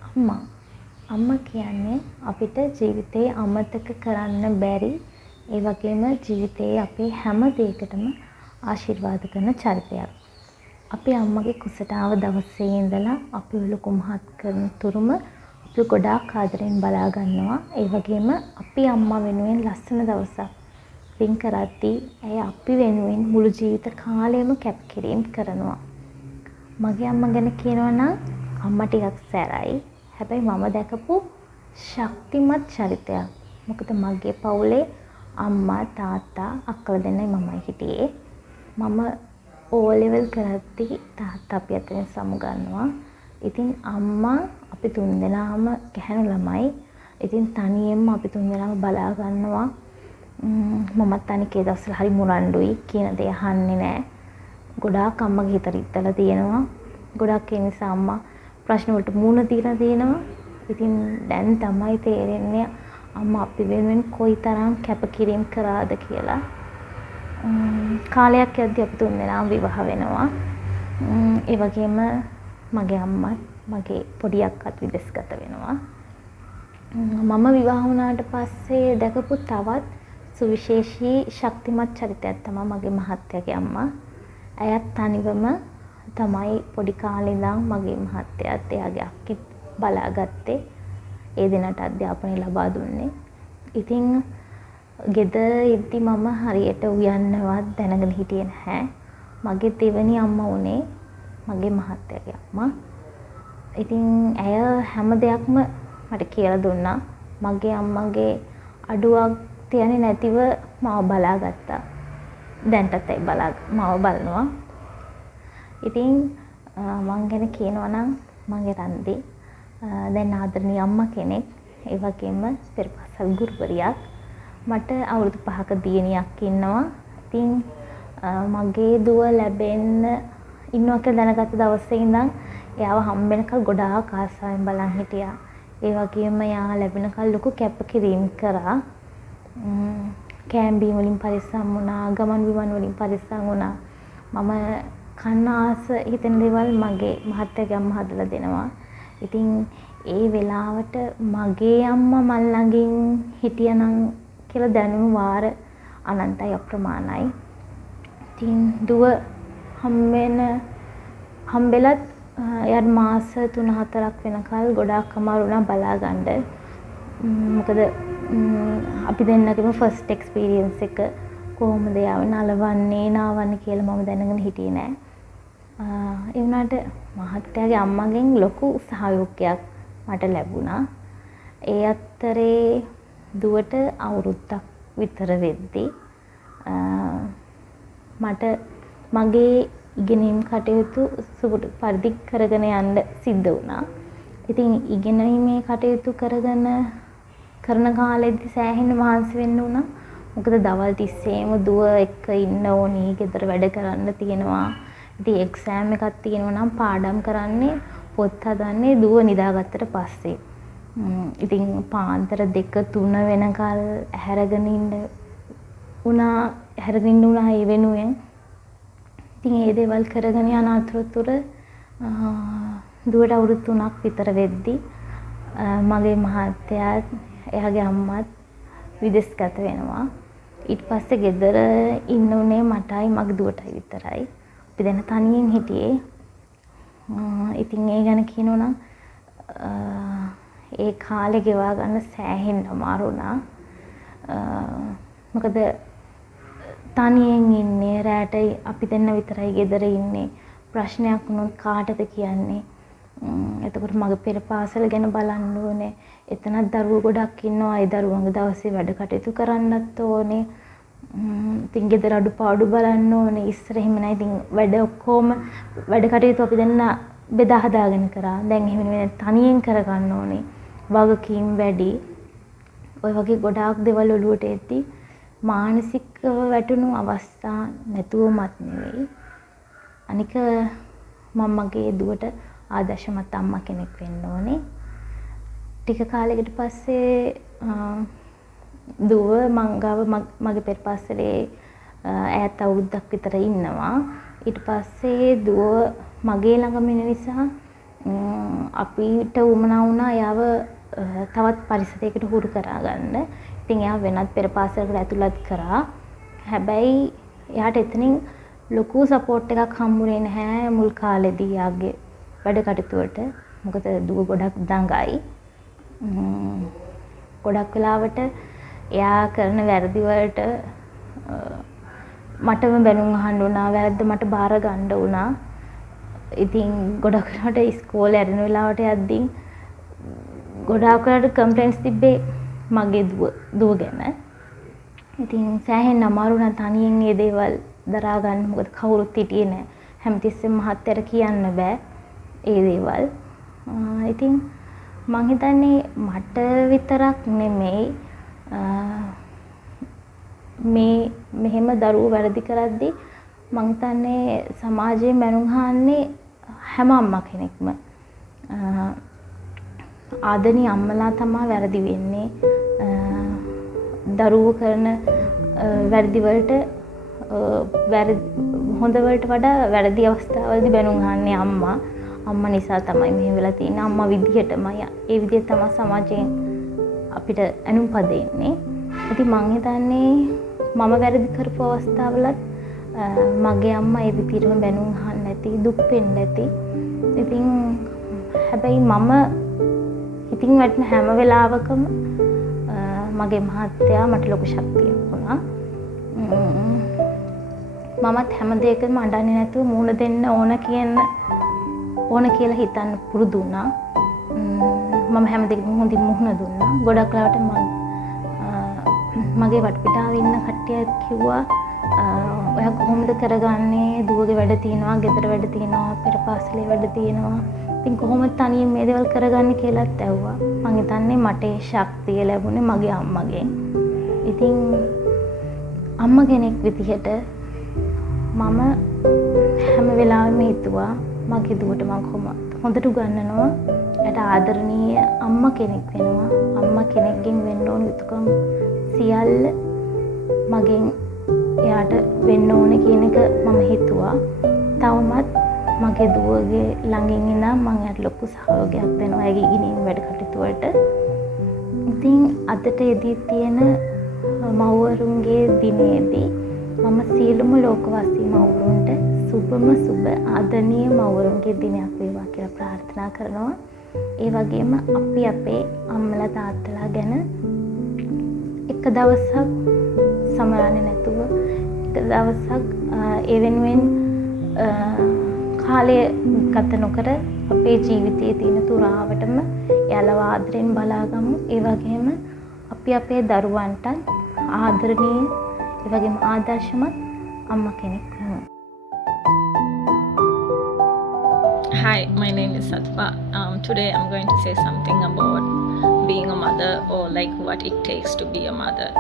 අම්මා අම්මා අම්මා කියන්නේ අපිට ජීවිතේ අමතක කරන්න බැරි ඒ වගේම ජීවිතයේ අපේ හැම දෙයකටම ආශිර්වාද කරන චරිතයක්. අපි අම්මගේ කුසට ආව දවසේ ඉඳලා අපි ලොකු මහත් කරන තුරුම අපි ගොඩාක් ආදරෙන් බලා ගන්නවා. ඒ වගේම අපි අම්මා වෙනුවෙන් ලස්සන දවසක් පින් කරද්දී ඇය අපි වෙනුවෙන් මුළු ජීවිත කාලයම කැපකිරීම කරනවා. මගේ අම්මා ගැන කියනවා නම් අම්මා ටිකක් සැරයි. හැබැයි මම දැකපු ශක්තිමත් චරිතයක්. මොකද මගේ පවුලේ අම්මා තාත්තා අක්කලා දෙන්නයි මමයි හිටියේ. මම ඕ ලෙවල් කරද්දී තාත්තා අපි අතරින් සමුගන්නවා. ඉතින් අම්මා අපි තුන්දෙනාම ගැහැණු ළමයි. ඉතින් තනියෙන්ම අපි තුන්දෙනාම බලා ගන්නවා. මමත් අනිකේ දවස්වල හරි මුරණ්ඩුයි කියන දේ අහන්නේ නැහැ. ගොඩාක් අම්මගේ හිත රිද්දලා තියෙනවා. ගොඩක් ඒ නිසා අම්මා ප්‍රශ්න වලට මුහුණ දීලා තියෙනවා. ඉතින් දැන් තමයි තේරෙන්නේ අම්මා අපි වෙනුවෙන් කොයිතරම් කැපකිරීම කරාද කියලා. කාලයක් යද්දී අපි තුන්දෙනාම විවාහ වෙනවා. ඒ වගේම මගේ අම්මත් මගේ පොඩි අක්කත් විදේශගත වෙනවා. මම විවාහ වුණාට පස්සේ දැකපු තවත් සුවිශේෂී ශක්තිමත් චරිතයක් තමයි මගේ මහත්තයාගේ අම්මා. ඇයත් තනිවම තමයි පොඩි කාලේ ඉඳන් මගේ මහත්තයාත් එයාගේ අක්කෙත් බලාගත්තේ. ඒ දිනට අධ්‍යාපනය ලබා දුන්නේ. ඉතින් ගෙදර ඉද්දි මම හරියට උයන්නවත් දැනගෙන හිටියේ නැහැ. මගේ දෙවෙනි අම්මා උනේ මගේ මහත්තයාගේ අම්මා. ඉතින් ඇය හැම දෙයක්ම මට කියලා දුන්නා. මගේ අම්මගේ අඩුවක් තියන්නේ නැතිව මාව බලාගත්තා. දැන්ටත් ඒ මාව බලනවා. ඉතින් මං ගැන කියනවා නම් මගේ රන්දි දැන් ආදරණීය අම්මා කෙනෙක්. ඒ වගේම පෙරපසල් ගුරුවරියක්. මට අවුරුදු 5ක දියණියක් ඉන්නවා. ඉතින් මගේ දුව ලැබෙන්න ඉන්නවා කියලා දැනගත්ත දවසේ ඉඳන් එයාව හම්බෙනකල් ගොඩාක් ආසාවෙන් බලන් හිටියා. ඒ වගේම එයා ලැබෙනකල් ලොකු කැපකිරීම කරා. කැම්බින් වලින් පරිස්සම් වුණා, ගමන් බිමන් වලින් පරිස්සම් වුණා. මම කන්න ආස හිතෙන දේවල් මගේ මහත්තයාගේ අම්මා හදලා දෙනවා. ඉතින් ඒ වෙලාවට මගේ අම්මා මල් ළඟින් හිටියනම් කියලා දැනුණු වාර අනන්තයි අප්‍රමාණයි. ඉතින් දුව හම්බෙලත් එයාට මාස 3-4ක් වෙනකල් ගොඩාක් අමාරු වුණා බලා ගන්න. මොකද අපි දෙන්නගේම ෆස්ට් එක්ස්පීරියන්ස් එක කොහොමද යාව නලවන්නේ නාවන්නේ කියලා මම දැනගෙන හිටියේ නෑ. ඒ වුණාට මහත්තයාගේ අම්මගෙන් ලොකු සහයෝගයක් මට ලැබුණා. ඒ අතරේ දුවට අවුරුද්දක් විතර වෙද්දී මට මගේ ඉගෙනීම් කටයුතු සුබට පරිදි කරගෙන යන්න සිද්ධ වුණා. ඉතින් ඉගෙනීමේ කටයුතු කරන කාලෙදි සෑහෙන මහන්සි වෙන්න වුණා. මොකද දවල් තිස්සේම දුව එක්ක ඉන්න ඕනි, ගෙදර වැඩ කරන්න තියෙනවා. ඉතින් එක්සෑම් එකක් තියෙනවා නම් පාඩම් කරන්නේ, පොත් හදන්නේ දුව නිදාගත්තට පස්සේ. ඉතින් පාන්දර 2-3 වෙනකල් හැරගෙන ඉන්න උනා ඒ වෙනුවෙන්. ඉතින් ඒ දේවල් කරගෙන යන අතරතුර දුවට අවුරුදු 3ක් විතර වෙද්දී මගේ මහත්තයාත් එයාගේ අම්මත් විදේශගත වෙනවා. ඊට පස්සේ ගෙදර ඉන්න උනේ මටයි මගේ දුවටයි විතරයි. අපි දැන් තනියෙන් හිටියේ. ඉතින් ඒ ගැන කියනවා නම් ඒ කාලේ ගෙවා ගන්න සෑහෙන්න අමාරු වුණා. මොකද තනියෙන් ඉන්නේ රැට අපි දෙන්න විතරයි ගෙදර ඉන්නේ ප්‍රශ්නයක් වුණොත් කාටද කියන්නේ එතකොට මගේ පෙර පාසල ගැන බලන්න ඕනේ එතනත් දරුවෝ ගොඩක් ඉන්නවා ඒ දරුවන්ගේ දවසේ වැඩ කටයුතු කරන්නත් ඕනේ ඉතින් ගෙදර අඩුපාඩු බලන්න ඕනේ ඉස්සර එහෙම නැහැ ඉතින් වැඩ ඔක්කොම වැඩ කටයුතු අපි දෙන්න බෙදා හදාගෙන කරා දැන් එහෙම නෙවෙයි තනියෙන් කරගන්න ඕනේ වගකීම් වැඩි ඔය වගේ ගොඩාක් දේවල් ඔලුවට එද්දි මානසික වැටුණු අවස්ථා නැතුවමත් නෙවෙයි අනික මම මගේ දුවට ආදර්ශමත් අම්මා කෙනෙක් වෙන්න ඕනේ ටික කාලයකට පස්සේ දුව මං ගාව මගේ පෙරපාසලේ ඈත අවුරුද්දක් විතර ඉන්නවා ඊට පස්සේ දුව මගේ ළඟම ඉන්න නිසා අපිට උමනා වුණා යාව තවත් පරිසරයකට හුරු කරගන්න. ඉතින් එයා වෙනත් පෙර පාසලකට ඇතුළත් කරා. හැබැයි එයාට එතනින් ලොකු සපෝට් එකක් හම්බුනේ නැහැ මුල් කාලෙදී යාගේ වැඩ කටයුතුවට. මොකද දුව ගොඩක් දඟයි. ගොඩක් වෙලාවට එයා කරන වැරදි වලට මටම බැනුම් අහන්න වුණා. වැරද්ද මට බාර ගන්න වුණා. ඉතින් ගොඩක් වෙලාවට ඉස්කෝලේ යන වෙලාවට යද්දී ගොඩාක් වෙලාවට කම්ප්ලේන්ට්ස් තිබ්බේ මගේ දුව ගැන. ඉතින් සෑහෙන අමාරු නම් තනියෙන් මේ දේවල් දරා ගන්න. මොකද කවුරුත් හිටියේ නැහැ. හැමතිස්සෙම මහත්තයට කියන්න බෑ ඒ දේවල්. ඉතින් මං හිතන්නේ මට විතරක් නෙමෙයි මේ මෙහෙම දරුවෝ වැරදි කරද්දී මං හිතන්නේ සමාජයේ මැනුම් අහන්නේ හැම අම්මා කෙනෙක්ම ආදනීය අම්මලා තමයි වැරදි වෙන්නේ දරුවෝ කරන වැරදි වලට හොඳ වලට වඩා වැරදි අවස්ථාවලදී බැනුම් අහන්නේ අම්මා නිසා තමයි මෙහෙම වෙලා තියෙන්නේ අම්මා විදිහටමයි ඒ විදිහට තමයි සමාජයෙන් අපිට ඇනුම් පදෙන්නේ ඉතින් මං හිතන්නේ මම වැරදි කරපු අවස්ථාවලත් මගේ අම්මා ඒ විදිහටම බැනුම් අහන්න නැති දුක් වෙන්න නැති ඉතින් හැබැයි මම ඉතින් වැටෙන හැම වෙලාවකම මගේ මහත්තයා මට ලොකු ශක්තියක් වුණා මමත් හැම දෙයකම අඬන්නේ නැතුව මූණ දෙන්න ඕන කියලා හිතන්න පුරුදු වුණා මම හැම දෙයකම හොඳින් මුහුණ දුන්නා ගොඩක් වෙලාවට මගේ වටපිටාවේ ඉන්න කට්ටිය කිව්වා ඔයා කොහොමද කරගන්නේ දුවගේ වැඩ තියෙනවා ගෙදර වැඩ තියෙනවා පෙර පාසලේ වැඩ තියෙනවා ඉතින් කොහොමද තනියෙන් මේ දේවල් කරගන්නේ කියලාත් ඇහුවා මං හිතන්නේ මට ඒ ශක්තිය ලැබුණේ මගේ අම්මගෙන් ඉතින් අම්මා කෙනෙක් විදිහට මම හැම වෙලාවෙම හිතුවා මගේ දුවට මම කොහොමද හොඳට උගන්වනවා එයාට ආදරණීය අම්මා කෙනෙක් වෙනවා අම්මා කෙනෙක්ගෙන් වෙන්න ඕන යුතුකම් සියල්ල මගෙන් එයාට වෙන්න ඕනේ කියන එක මම හිතුවා. තවමත් මගේ දුවගේ ළඟින් ඉඳන් මම එයාට ලොකු සහයෝගයක් දෙනවා. ඒගේ ඉගෙනීම් වැඩ කටයුතු වලට. ඉතින් අදට එදී තියෙන මව්වරුන්ගේ දිනේදී මම සියලුම ලෝකවාසී මව්වරුන්ට සුබම සුබ ආදරණීය මව්වරුන්ගේ දිනයක් වේවා කියලා ප්‍රාර්ථනා කරනවා. ඒ වගේම අපි අපේ අම්මලා තාත්තලා ගැන එක දවසක් සමරන්නේ නැතුව එක දවසක් ඒ වෙනුවෙන් කාලය ගත නොකර අපේ ජීවිතයේ තියෙන තුරාවටම එයාලව ආදරෙන් බලාගමු. ඒ වගේම අපි අපේ දරුවන්ට ආදරණීය ඒ වගේම ආදර්ශමත් අම්මා කෙනෙක් වෙමු. Hi, my name is Satva. Today I'm going to say something about being a mother or like what it takes to be a mother.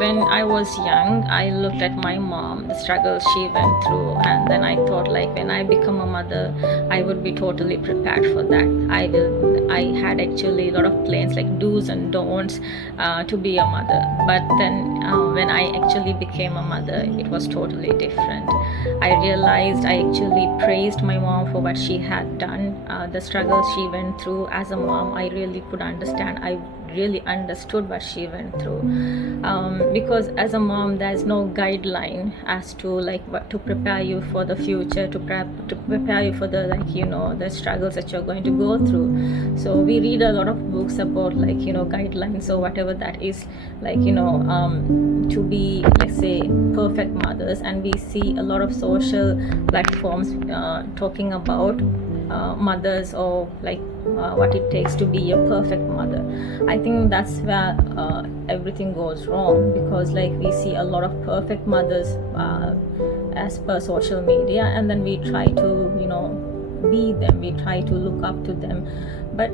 When I was young, I looked at my mom, the struggles she went through, and then I thought like when I become a mother, I would be totally prepared for that. I had actually a lot of plans like do's and don'ts to be a mother. But then when I actually became a mother, it was totally different. I realized I actually praised my mom for what she had done, the struggles she went through as a mom. I really could understand. I really understood what she went through. Because as a mom, there's no guideline as to like what to prepare you for the future, to prepare you for the the struggles that you're going to go through. So we read a lot of books about guidelines or whatever that is, to be, let's say, perfect mothers, and we see a lot of social platforms talking about mothers, or what it takes to be a perfect mother. I think that's where everything goes wrong, because we see a lot of perfect mothers as per social media, and then we try to be them, we try to look up to them. But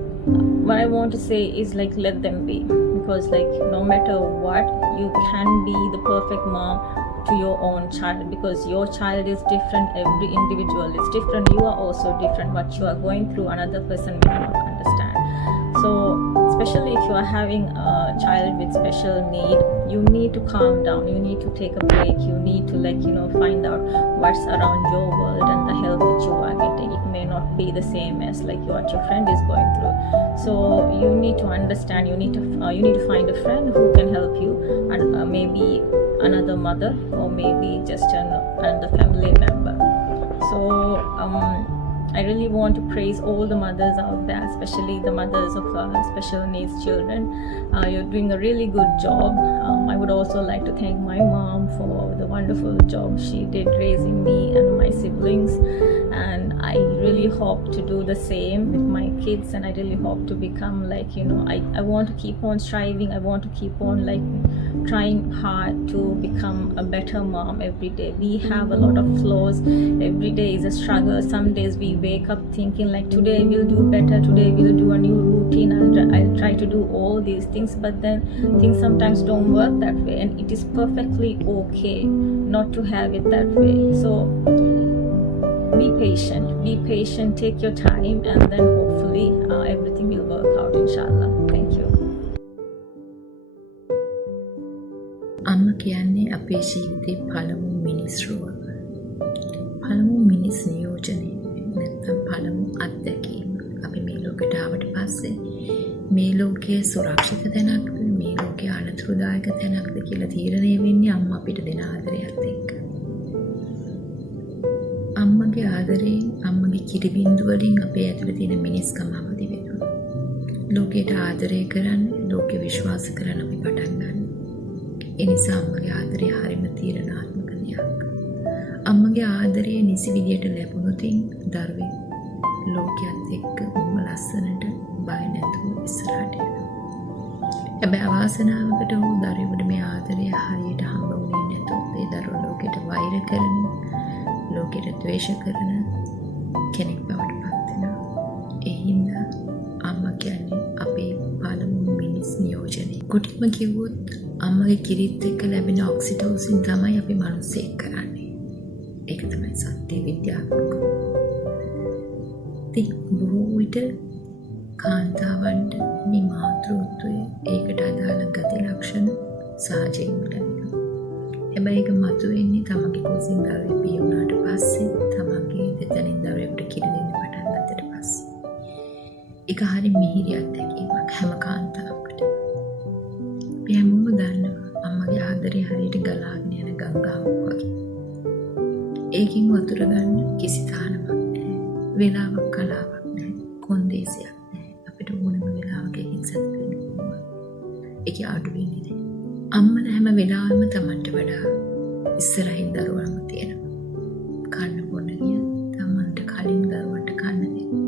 what I want to say is let them be, because no matter what, you can be the perfect mom to your own child, because your child is different, every individual is different, you are also different. What you are going through, another person will not understand. So especially if you are having a child with special need, you need to calm down, you need to take a break, you need to find out what's around your world and the help that you are getting. It may not be the same as what your friend is going through. So you need to understand, you need to find a friend who can help you, and maybe another mother, or maybe just another family member. So I really want to praise all the mothers out there, especially the mothers of special needs children. You're doing a really good job. I would also like to thank my mom for the wonderful job she did raising me and my siblings, and I really hope to do the same with my kids, and I really hope to become I want to keep on striving, I want to keep on trying hard to become a better mom every day. We have a lot of flaws, every day is a struggle. Some days we wake up thinking today we'll do better, today we'll do a new routine, I'll try to do all these things, but then things sometimes don't work that way, and it is perfectly okay not to have it that way. So be patient, take your time, and then hopefully everything will work out, inshallah. Thank you. අම්ම කියන්නේ අපේ ජීවිතේ පළමු මිනිස් රුව. පළමු මිනිස් නියෝජනය නැත්නම් පළමු අත්දැකීම. අපි මේ ලෝකෙට ආවට පස්සේ මේ ලෝකයේ සුරක්ෂිත තැනක්ද, මේ ලෝකයේ අනතුරුදායක තැනක්ද කියලා තීරණය වෙන්නේ අම්මා අපිට දෙන ආදරයත් එක්ක. අම්මගේ ආදරයෙන්, අම්මගේ කිරි බින්දු වලින් අපේ ඇතුළේ තියෙන මිනිස්කම අවදි වෙනවා. ලෝකයට ආදරය කරන්න, ලෝකෙ විශ්වාස කරන්න අපි පටන් ගන්නවා. ඒ නිසා අම්මගේ ආදරය හරිම තීරණාත්මක දෙයක්. අම්මගේ ආදරය නිසි විදියට ලැබුණොතින් දරුවෙක් ලෝකයේත් එක්ක බොහොම ලස්සනට බය නැතුව ඉස්සරහට යනවා. හැබැයි අවාසනාවකට හෝ දරුවෙකුට මේ ආදරය හරියට හම්බ වුණේ නැතොත් ඒ දරුවා ලෝකයට වෛර කරන, ලෝකයට ද්වේෂ කරන කෙනෙක් බවට පත් වෙනවා. ඒ හින්දා අම්මා කියන්නේ අපේ පළමු මිනිස් නියෝජනය. කොටිම කිව්වොත් අම්මගේ කිරිත් එක්ක ලැබෙන ඔක්සිටෝසින් තමයි අපි මනුස්සයෙක් කරන්නේ. ඒක තමයි සත්‍ය විද්‍යාත්මකව. ඉතින් බොහෝ විට කාන්තාවන්ට මේ මාතෘත්වය, ඒකට අදාළ ගති ලක්ෂණ සහජයෙන්ම ලැබෙනවා. හැබැයි ඒක මතුවෙන්නේ තමන්ගේ කුසින් දරුවෙක් බිහි වුණාට පස්සේ, තමන්ගේ දෙතනින් දරුවෙකුට කිරි දෙන්න පටන් ගත්තට පස්සේ. ඒක හරි මිහිරි අත්දැකීමක් හැම කාන්තාවකටම. අපි හැමෝම දන්නවා අම්මගේ ආදරය හරියට ගලාගෙන යන ගංගාවක් වගේ. ඒකින් වතුර ගන්න කිසි තාලමක් නැහැ. වේලාවක් කලාවක් නැහැ. කොන්දේසියක් නැහැ. අපිට ඕනම වෙලාවක ඒකෙන් සතුටු වෙන්න පුළුවන්. ඒක අඩු වෙන්නේ නැහැ. අම්මලා හැම වෙලාවෙම Tamanට වඩා ඉස්සරහින් දරුවන්ව තියෙනවා. කන්න බොන්න ගිය Tamanට කලින් දරුවන්ට කන්න දෙනවා.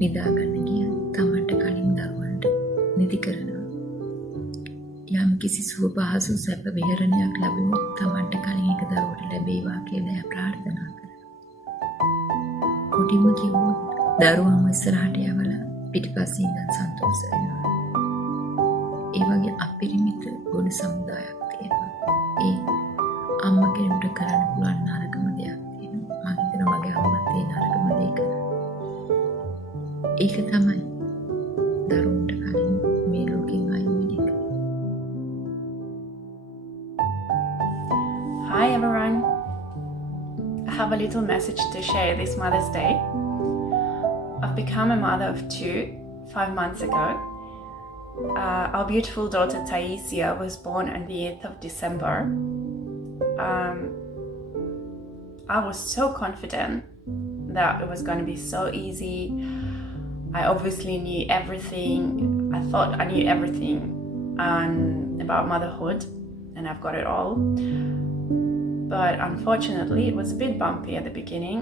නිදා ගන්න ගිය Tamanට කලින් දරුවන්ට නිදි කරනවා. යම් කිසි සුව පහසු සැප විහරණයක් ලැබුණොත් Tamanට කලින් එක දරුවට ලැබේවා කියලා ප්‍රාර්ථනා කරනවා. කොටිම කිව්වොත් දරුවන්ව ඉස්සරහට යවලා පිටිපස්සේ ඉඳන් සන්තෝෂ වෙනවා. ඒ වගේ අපරිමිත ගුණ සමුදායක් තියෙනවා. ඒ අම්මා කෙනෙකුට කරන්න පුළුවන් නරකම දෙයක් තියෙනවා. මම හිතනවා මගේ අම්මත් ඒ නරකම දේ කරා. ඒක තමයි දරුවන්ට කලින් මේ ලෝකෙන් අයින් වෙන එක. Hi everyone! I have a little message to share this Mother's Day. I've become a mother of 2 5 months ago. Our beautiful daughter Taisia was born on the 8th of December. I was so confident that it was going to be so easy. I obviously knew everything. I thought I knew everything about motherhood, and I've got it all. But unfortunately, it was a bit bumpy at the beginning,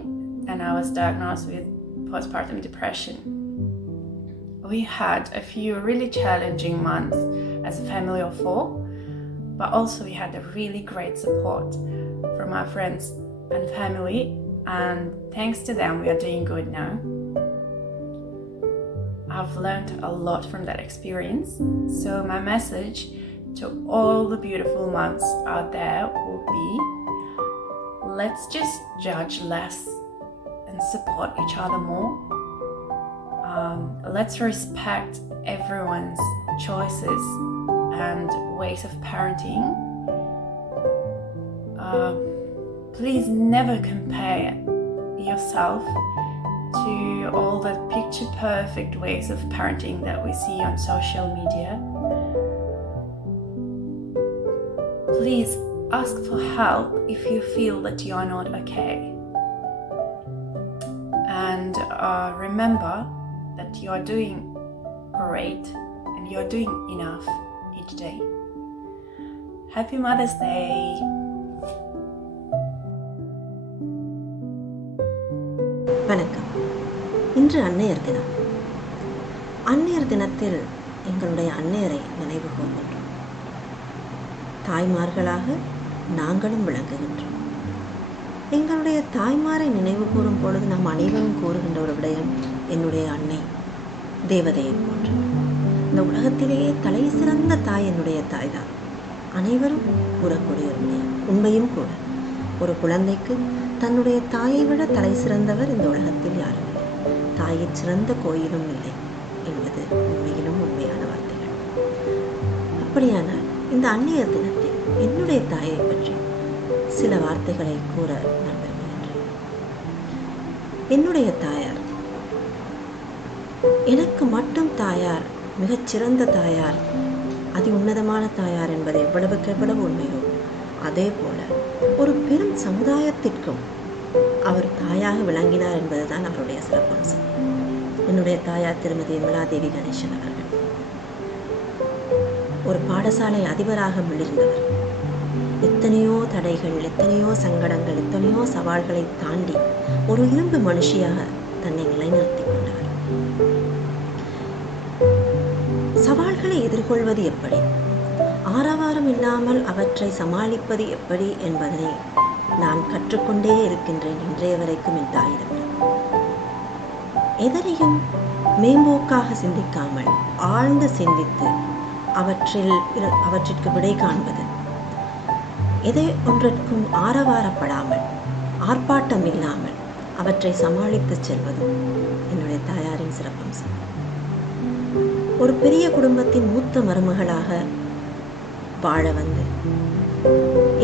and I was diagnosed with postpartum depression. We had a few really challenging months as a family of 4, but also we had a really great support from our friends and family, and thanks to them we are doing good now. I've learned a lot from that experience, so my message to all the beautiful moms out there will be, let's just judge less and support each other more. Let's respect everyone's choices and ways of parenting. Please never compare yourself to all the picture perfect ways of parenting that we see on social media. Please ask for help if you feel that you are not okay. And remember that you are doing great and you are doing enough each day. Happy Mother's Day! வணக்கம். இன்று அன்னையர் தினம். அன்னையர் தினத்தில் எங்களுடைய அன்னையரை நினைவு கூர்கின்றோம். தாய்மார்களாக நாங்களும் விளங்குகின்றோம். எங்களுடைய தாய்மாரை நினைவு கூறும் பொழுது நாம் அனைவரும் கூறுகின்ற ஒரு விடயம், என்னுடைய அன்னை தேவதையை போன்று. இந்த உலகத்திலேயே தலை சிறந்த தாய் என்னுடைய தாய் தான். அனைவரும் கூறக்கூடிய ஒரு விடயம், உண்மையும் கூட. ஒரு குழந்தைக்கு தன்னுடைய தாயை விட தலை சிறந்தவர் இந்த உலகத்தில் யாரும் இல்லை. தாயை சிறந்த கோயிலும் இல்லை என்பது உண்மையிலும் உண்மையான வார்த்தைகள். அப்படியானால் இந்த அன்னையர் தினத்தில் என்னுடைய தாயை பற்றி சில வார்த்தைகளை கூற நான் விரும்புகின்றேன். என்னுடைய தாயார் எனக்கு மட்டும் தாயார், மிகச்சிறந்த தாயார், அதி உன்னதமான தாயார் என்பது எவ்வளவுக்கு எவ்வளவு உண்மையோ அதே போல ஒரு பெரும் சமுதாயத்திற்கும் அவர் தாயாக விளங்கினார் என்பதுதான் அவருடைய சிறப்பம்சம். என்னுடைய தாயார் திருமதி விமலாதேவி கணேசன் அவர்கள் ஒரு பாடசாலை அதிபராக மிளிர்ந்தவர். எத்தனையோ தடைகள், எத்தனையோ சங்கடங்கள், எத்தனையோ சவால்களை தாண்டி ஒரு இரும்பு மனுஷியாக தன்னை நிலைநிறுத்திக் கொண்டவர். சவால்களை எதிர்கொள்வது எப்படி, ஆரவாரம் இல்லாமல் அவற்றை சமாளிப்பது எப்படி என்பதனை நான் கற்றுக்கொண்டே இருக்கின்றேன் இன்றைய வரைக்கும் என் தாயிடம். எதனையும் மேம்போக்காக சிந்திக்காமல் ஆழ்ந்து சிந்தித்து அவற்றிற்கு விடை காண்பது, எதை ஒன்றிற்கும் ஆரவாரப்படாமல் ஆர்ப்பாட்டம் இல்லாமல் அவற்றை சமாளித்து செல்வதும் என்னுடைய தாயாரின் சிறப்பம்சம். ஒரு பெரிய குடும்பத்தின் மூத்த மருமகளாக வாழ வந்து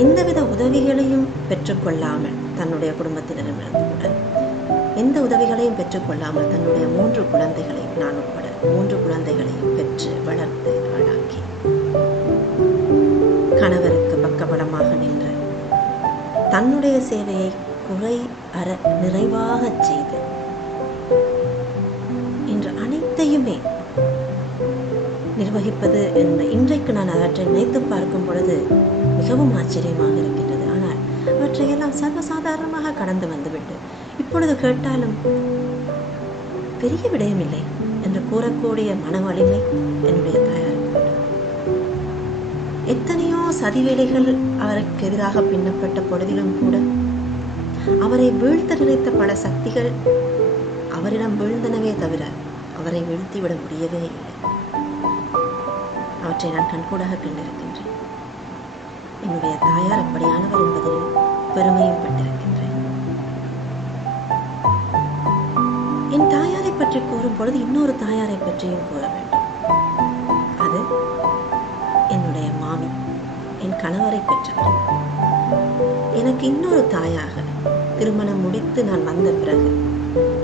எந்தவித உதவிகளையும் பெற்றுக்கொள்ளாமல், தன்னுடைய குடும்பத்தினரிடமிருந்து கூட எந்த உதவிகளையும் பெற்றுக்கொள்ளாமல் தன்னுடைய 3 குழந்தைகளையும், நான் உட்பட 3 குழந்தைகளையும் பெற்று வளர்த்து ஆளாக்கி கணவருக்கு பக்கபலமாக நின்று தன்னுடைய சேவையை குறை அற நிறைவாக செய்து இன்று அனைத்தையுமே நிர்வகிப்பது என்ற இன்றைக்கு நான் அவற்றை நினைத்து பார்க்கும் பொழுது மிகவும் ஆச்சரியமாக இருக்கின்றது. ஆனால் அவற்றையெல்லாம் சர்வசாதாரணமாக கடந்து வந்துவிட்டு இப்பொழுது கேட்டாலும் பெரிய விடயமில்லை என்று கூறக்கூடிய மன வலிமை என்னுடைய தாயார். எத்தனையோ சதிவேலைகள் அவருக்கு எதிராக பின்னப்பட்ட பொழுதிலும் கூட அவரை வீழ்த்த நினைத்த பல சக்திகள் அவரிடம் வீழ்ந்தனவே தவிர அவரை வீழ்த்திவிட முடியவே இல்லை. அவற்றை நான் கண்கூடாக கண்டிருக்கின்றேன். என்னுடைய தாயார் அப்படியானவர் என்பதில் பெருமையும் பட்டிருக்கின்றேன். என் தாயாரை பற்றி கூறும் பொழுது இன்னொரு தாயாரை பற்றியும் கூற வேண்டும். அது என்னுடைய மாமி, என் கணவரை பெற்றவர். எனக்கு இன்னொரு தாயாக, திருமணம் முடித்து நான் வந்த பிறகு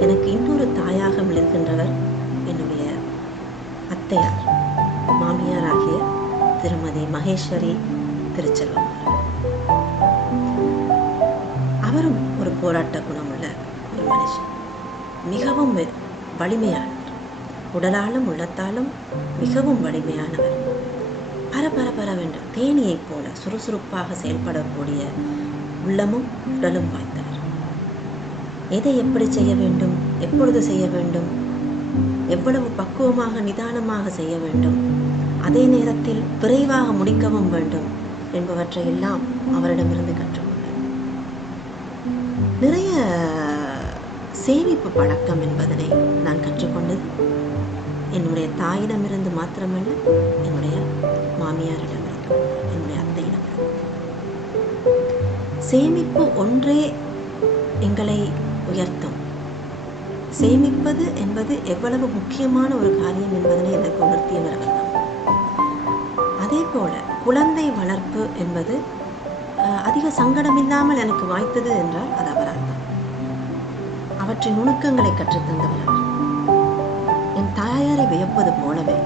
எனக்கு இன்னொரு தாயாக விளங்குகின்றவர் என்னுடைய அத்தையார். மாமியாராகிய திருமதி மகேஸ்வரி திருச்செல்வம் அவரும் ஒரு போராட்ட குணமுள்ள ஒரு மனுஷன். மிகவும் வலிமையானவர், உடலாலும் உள்ளத்தாலும் மிகவும் வலிமையானவர். பரபரவென்ற தேனியைப் போல சுறுசுறுப்பாக செயல்படக்கூடிய உள்ளமும் உடலும் வாய்ந்தவர். எதை எப்படி செய்ய வேண்டும், எப்பொழுது செய்ய வேண்டும், எவ்வளவு பக்குவமாக நிதானமாக செய்ய வேண்டும், அதே நேரத்தில் விரைவாக முடிக்கவும் வேண்டும் என்பவற்றை எல்லாம் அவரிடமிருந்து கற்றுக்கொண்டேன். நிறைய சேமிப்பு பழக்கம் என்பதனை நான் கற்றுக்கொண்டது என்னுடைய தாயிடமிருந்து மாத்திரமல்ல, என்னுடைய மாமியாரிடமிருந்து, என்னுடைய அத்தையிடமிருந்து. சேமிப்பு ஒன்றே எங்களை உயர்த்தும். சேமிப்பது என்பது எவ்வளவு முக்கியமான ஒரு காரியம் என்பதனை எனக்கு உணர்த்தியவர்கள் தான். அதே போல குழந்தை வளர்ப்பு என்பது அதிக சங்கடமில்லாமல் எனக்கு வாய்த்தது என்றால் அது அவரால் தான். அவற்றின் நுணுக்கங்களை கற்றுத்தந்தவர் அவர். என் தாயாரை வியப்பது போலவே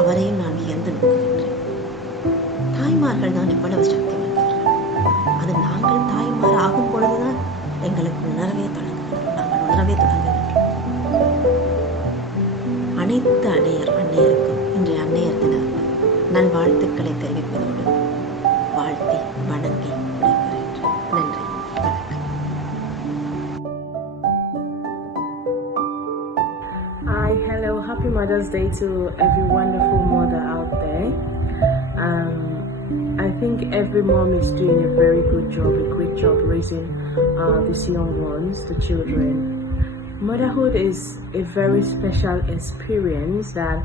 அவரையும் நான் வியந்து நோக்குகின்றேன். தாய்மார்கள் தான் எவ்வளவு சக்தி வாய்ந்தவர்கள். அது நாங்கள் தாய்மார் ஆகும் பொழுதுதான் எங்களுக்கு உணரவே தொடங்குகின்றோம். அனைத்து அன்னையருக்கும் இன்றைய அன்னையர் தின நல்வாழ்த்துக்களை தெரிவிப்பதோடு வாழ்த்தி வணங்கி விடைபெறுகின்றேன். நன்றி, வணக்கம். Hi, hello, happy Mother's Day to every wonderful mother out there. I think every mom is doing a very good job, a great job raising these young ones, the children. Motherhood is a very special experience that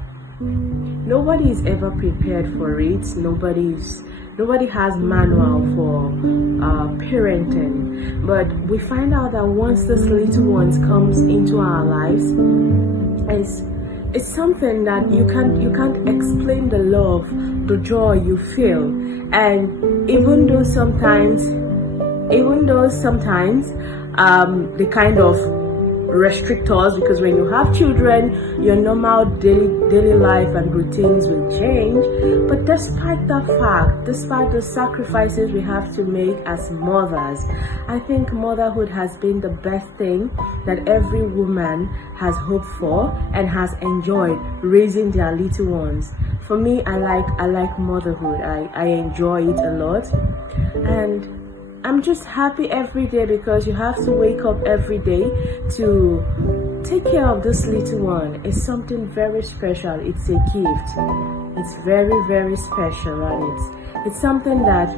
nobody is ever prepared for it. Nobody has manual for parenting, but we find out that once this little ones comes into our lives, it's something that you can't explain the love, the joy you feel, and even though sometimes they kind of restrict us, because when you have children, your normal daily life and routines will change. But despite that fact, despite the sacrifices we have to make as mothers, I think motherhood has been the best thing that every woman has hoped for and has enjoyed, raising their little ones. For me, I like motherhood. I enjoy it a lot, and I'm just happy every day because you have to wake up every day to take care of this little one. It's something very special. It's a gift. It's very, very special, and it's something that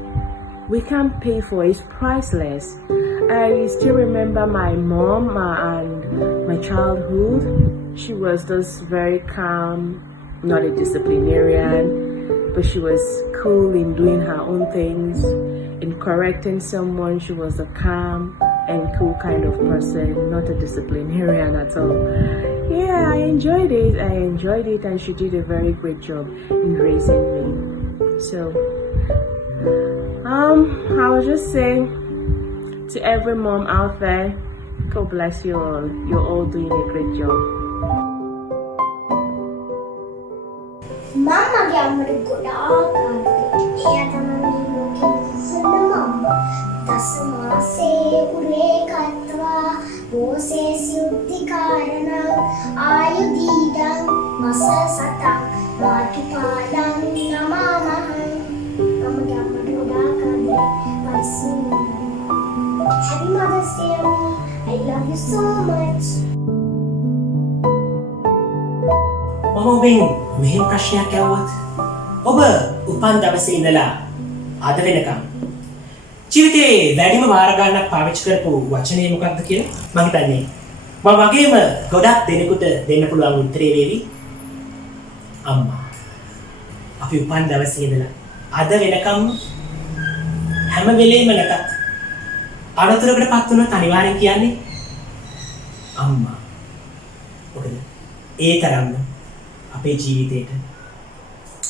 we can't pay for. It's priceless. I still remember my mom and my childhood. She was just very calm, not a disciplinarian, but she was cool in doing her own things. In correcting someone, she was a calm and cool kind of person, not a disciplinarian at all. Yeah, I enjoyed it, and she did a very great job in raising me. So, I will just say to every mom out there, God bless you all. You're all doing a great job. Mama gammal දසමාසේ උරේ කත්වා බෝසේ සියුද්ධි කාරණං ආයුධීඩං මස සතං මාතු පාලං නමාමහං මම ගම්මට ගොඩාක් ආදරේ පරිස්සම්. Happy Mother's Day, Ami. I love you so much. මම ඔබෙන් මෙහෙම ප්‍රශ්නයක් ඇහුවොත් ඔබ උපන් දවසේ ඉඳලා අද වෙනකම් ජීවිතේ වැඩිම වාර ගන්නක් පාවිච්චි කරපු වචනේ මොකක්ද කියලා මම හිතන්නේ මම වගේම ගොඩක් දෙනෙකුට දෙන්න පුළුවන් උත්තරේ වේවි අම්මා. අපි උපන් දවසේ ඉඳලා අද වෙනකම් හැම වෙලේම නැතත් අනතුරකටපත් වුණොත් අනිවාර්යෙන් කියන්නේ අම්මා. මොකද ඒ තරම්ම අපේ ජීවිතේට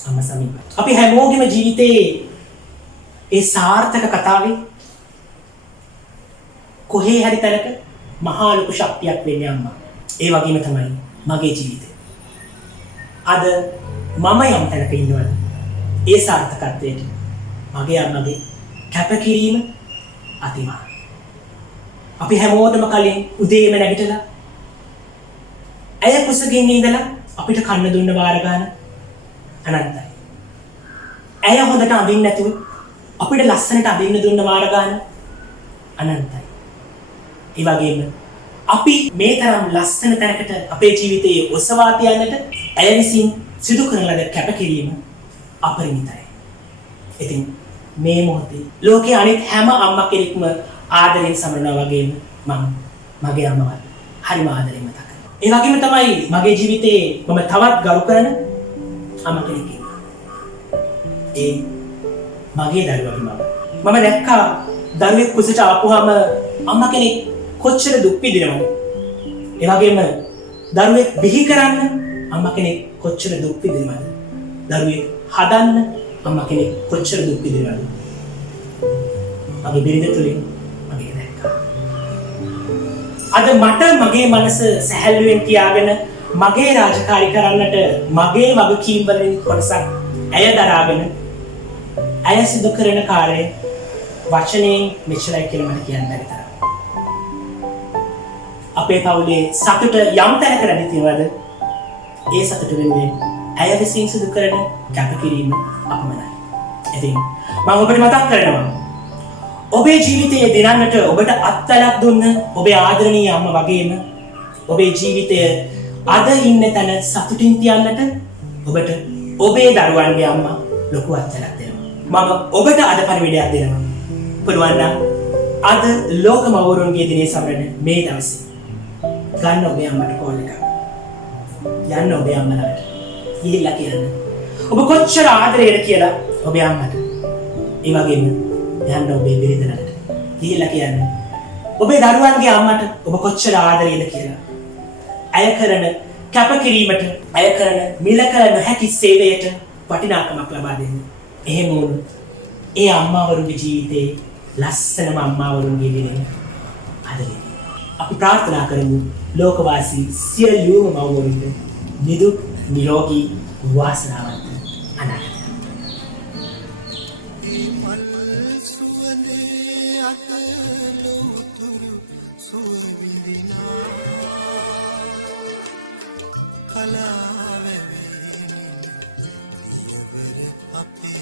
අම්මා සමීපයි. අපි හැමෝගෙම ජීවිතේ ඒ සාර්ථක කතාවේ කොහේ හරි තැනක මහා ලොකු ශක්තියක් වෙන්නේ අම්මා. ඒ වගේම තමයි මගේ ජීවිතේ. අද මම යම් තැනක ඉන්නවද ඒ සාර්ථකත්වයට මගේ අම්මගේ කැපකිරීම අතිමහත්. අපි හැමෝටම කලින් උදේම නැගිටලා ඇය කුසගින්න ඉඳලා අපිට කන්න දුන්න වාර ගන්න අනන්තයි. ඇය හොඳට අඳින්න නැතුව අපිට ලස්සනට අඳින්න දුන්න වාර ගන්න අනන්තයි. ඒ වගේම අපි මේ තරම් ලස්සන තැනකට අපේ ජීවිතයේ ඔසවා තියන්නට ඇය විසින් සිදු කරන ලද කැපකිරීම අපරිමිතයි. ඉතින් මේ මොහොතේ ලෝකයේ අනිත් හැම අම්මා කෙනෙක්ම ආදරෙන් සමරනවා වගේම මම මගේ අම්මවත් හරිම ආදරෙන් මතක් කරනවා. ඒ වගේම තමයි මගේ ජීවිතේ මම තවත් ගරු කරන අම්මා කෙනෙක් ඉන්නවා. ඒ මගේ දරුවා මම දැක්කා දරුවෙක් කුසට ආපුවාම අම්මා කෙනෙක් කොච්චර දුක් විඳිනවද? ඒ වගේම දරුවෙක් බිහි කරන්න අම්මා කෙනෙක් කොච්චර දුක් විඳිනවද? දරුවෙක් හදන්න අම්මා කෙනෙක් කොච්චර දුක් විඳිනවද? මගේ බිරිඳ තුලින් මගේ දැක්කා. අද මට මගේ මනස සැහැල්ලුවෙන් තියාගෙන මගේ රාජකාරී කරන්නට මගේ වගකීම් වලින් කොටසක් ඇය දරාගෙන ඇය සිදු කරන කාර්යය වචනයෙන් මෙච්චරයි කියලා මට කියන්න බැරි තරම්. අපේ පවුලේ සතුට යම් තැනක රැඳී තියෙනවද? ඒ සතුට වෙනුවෙන් ඇය විසින් සිදු කරන කැපකිරීම අපමණයි. ඉතින් මම ඔබට මතක් කරනවා ඔබේ ජීවිතයේ දිනන්නට ඔබට අත්වලක් දුන්න ඔබේ ආදරණීය අම්මා වගේම ඔබේ ජීවිතය අද ඉන්න තැන සතුටින් තියන්නට ඔබට ඔබේ දරුවන්ගේ අම්මා ලොකු අත්වලක් දෙනවා. මම ඔබට අද පරිවිඩයක් දෙනවා. පුළුවන් නම් අද ලෝක මවුරුන්ගේ දිනේ සමරන මේ දවසේ ගන්න ඔබේ අම්මට කෝල් එකක්. යන්න ඔබේ අම්මලාට. ගිහිල්ලා කියන්න. ඔබ කොච්චර ආදරේද කියලා ඔබේ අම්මට. ඒ වගේම යන්න ඔබේ බිරිඳට. ගිහිල්ලා කියන්න. ඔබේ දරුවන්ගේ අම්මට ඔබ කොච්චර ආදරේද කියලා. අය කරන කැපකිරීමට, අය කරන මිල කළ නොහැකි සේවයට වටිනාකමක් ලබා දෙන්න. එහෙම වුණොත් ඒ අම්මාවරුන්ගේ ජීවිතේ ලස්සනම අම්මාවරුන්ගේ දිනේ අදගෙන. අපි ප්‍රාර්ථනා කරමු ලෝකවාසී සියලුම මව්වරුන්ට නිදුක් නිරෝගී වාසනාවන්ත අනාගතයක්. කලාවේ අපේ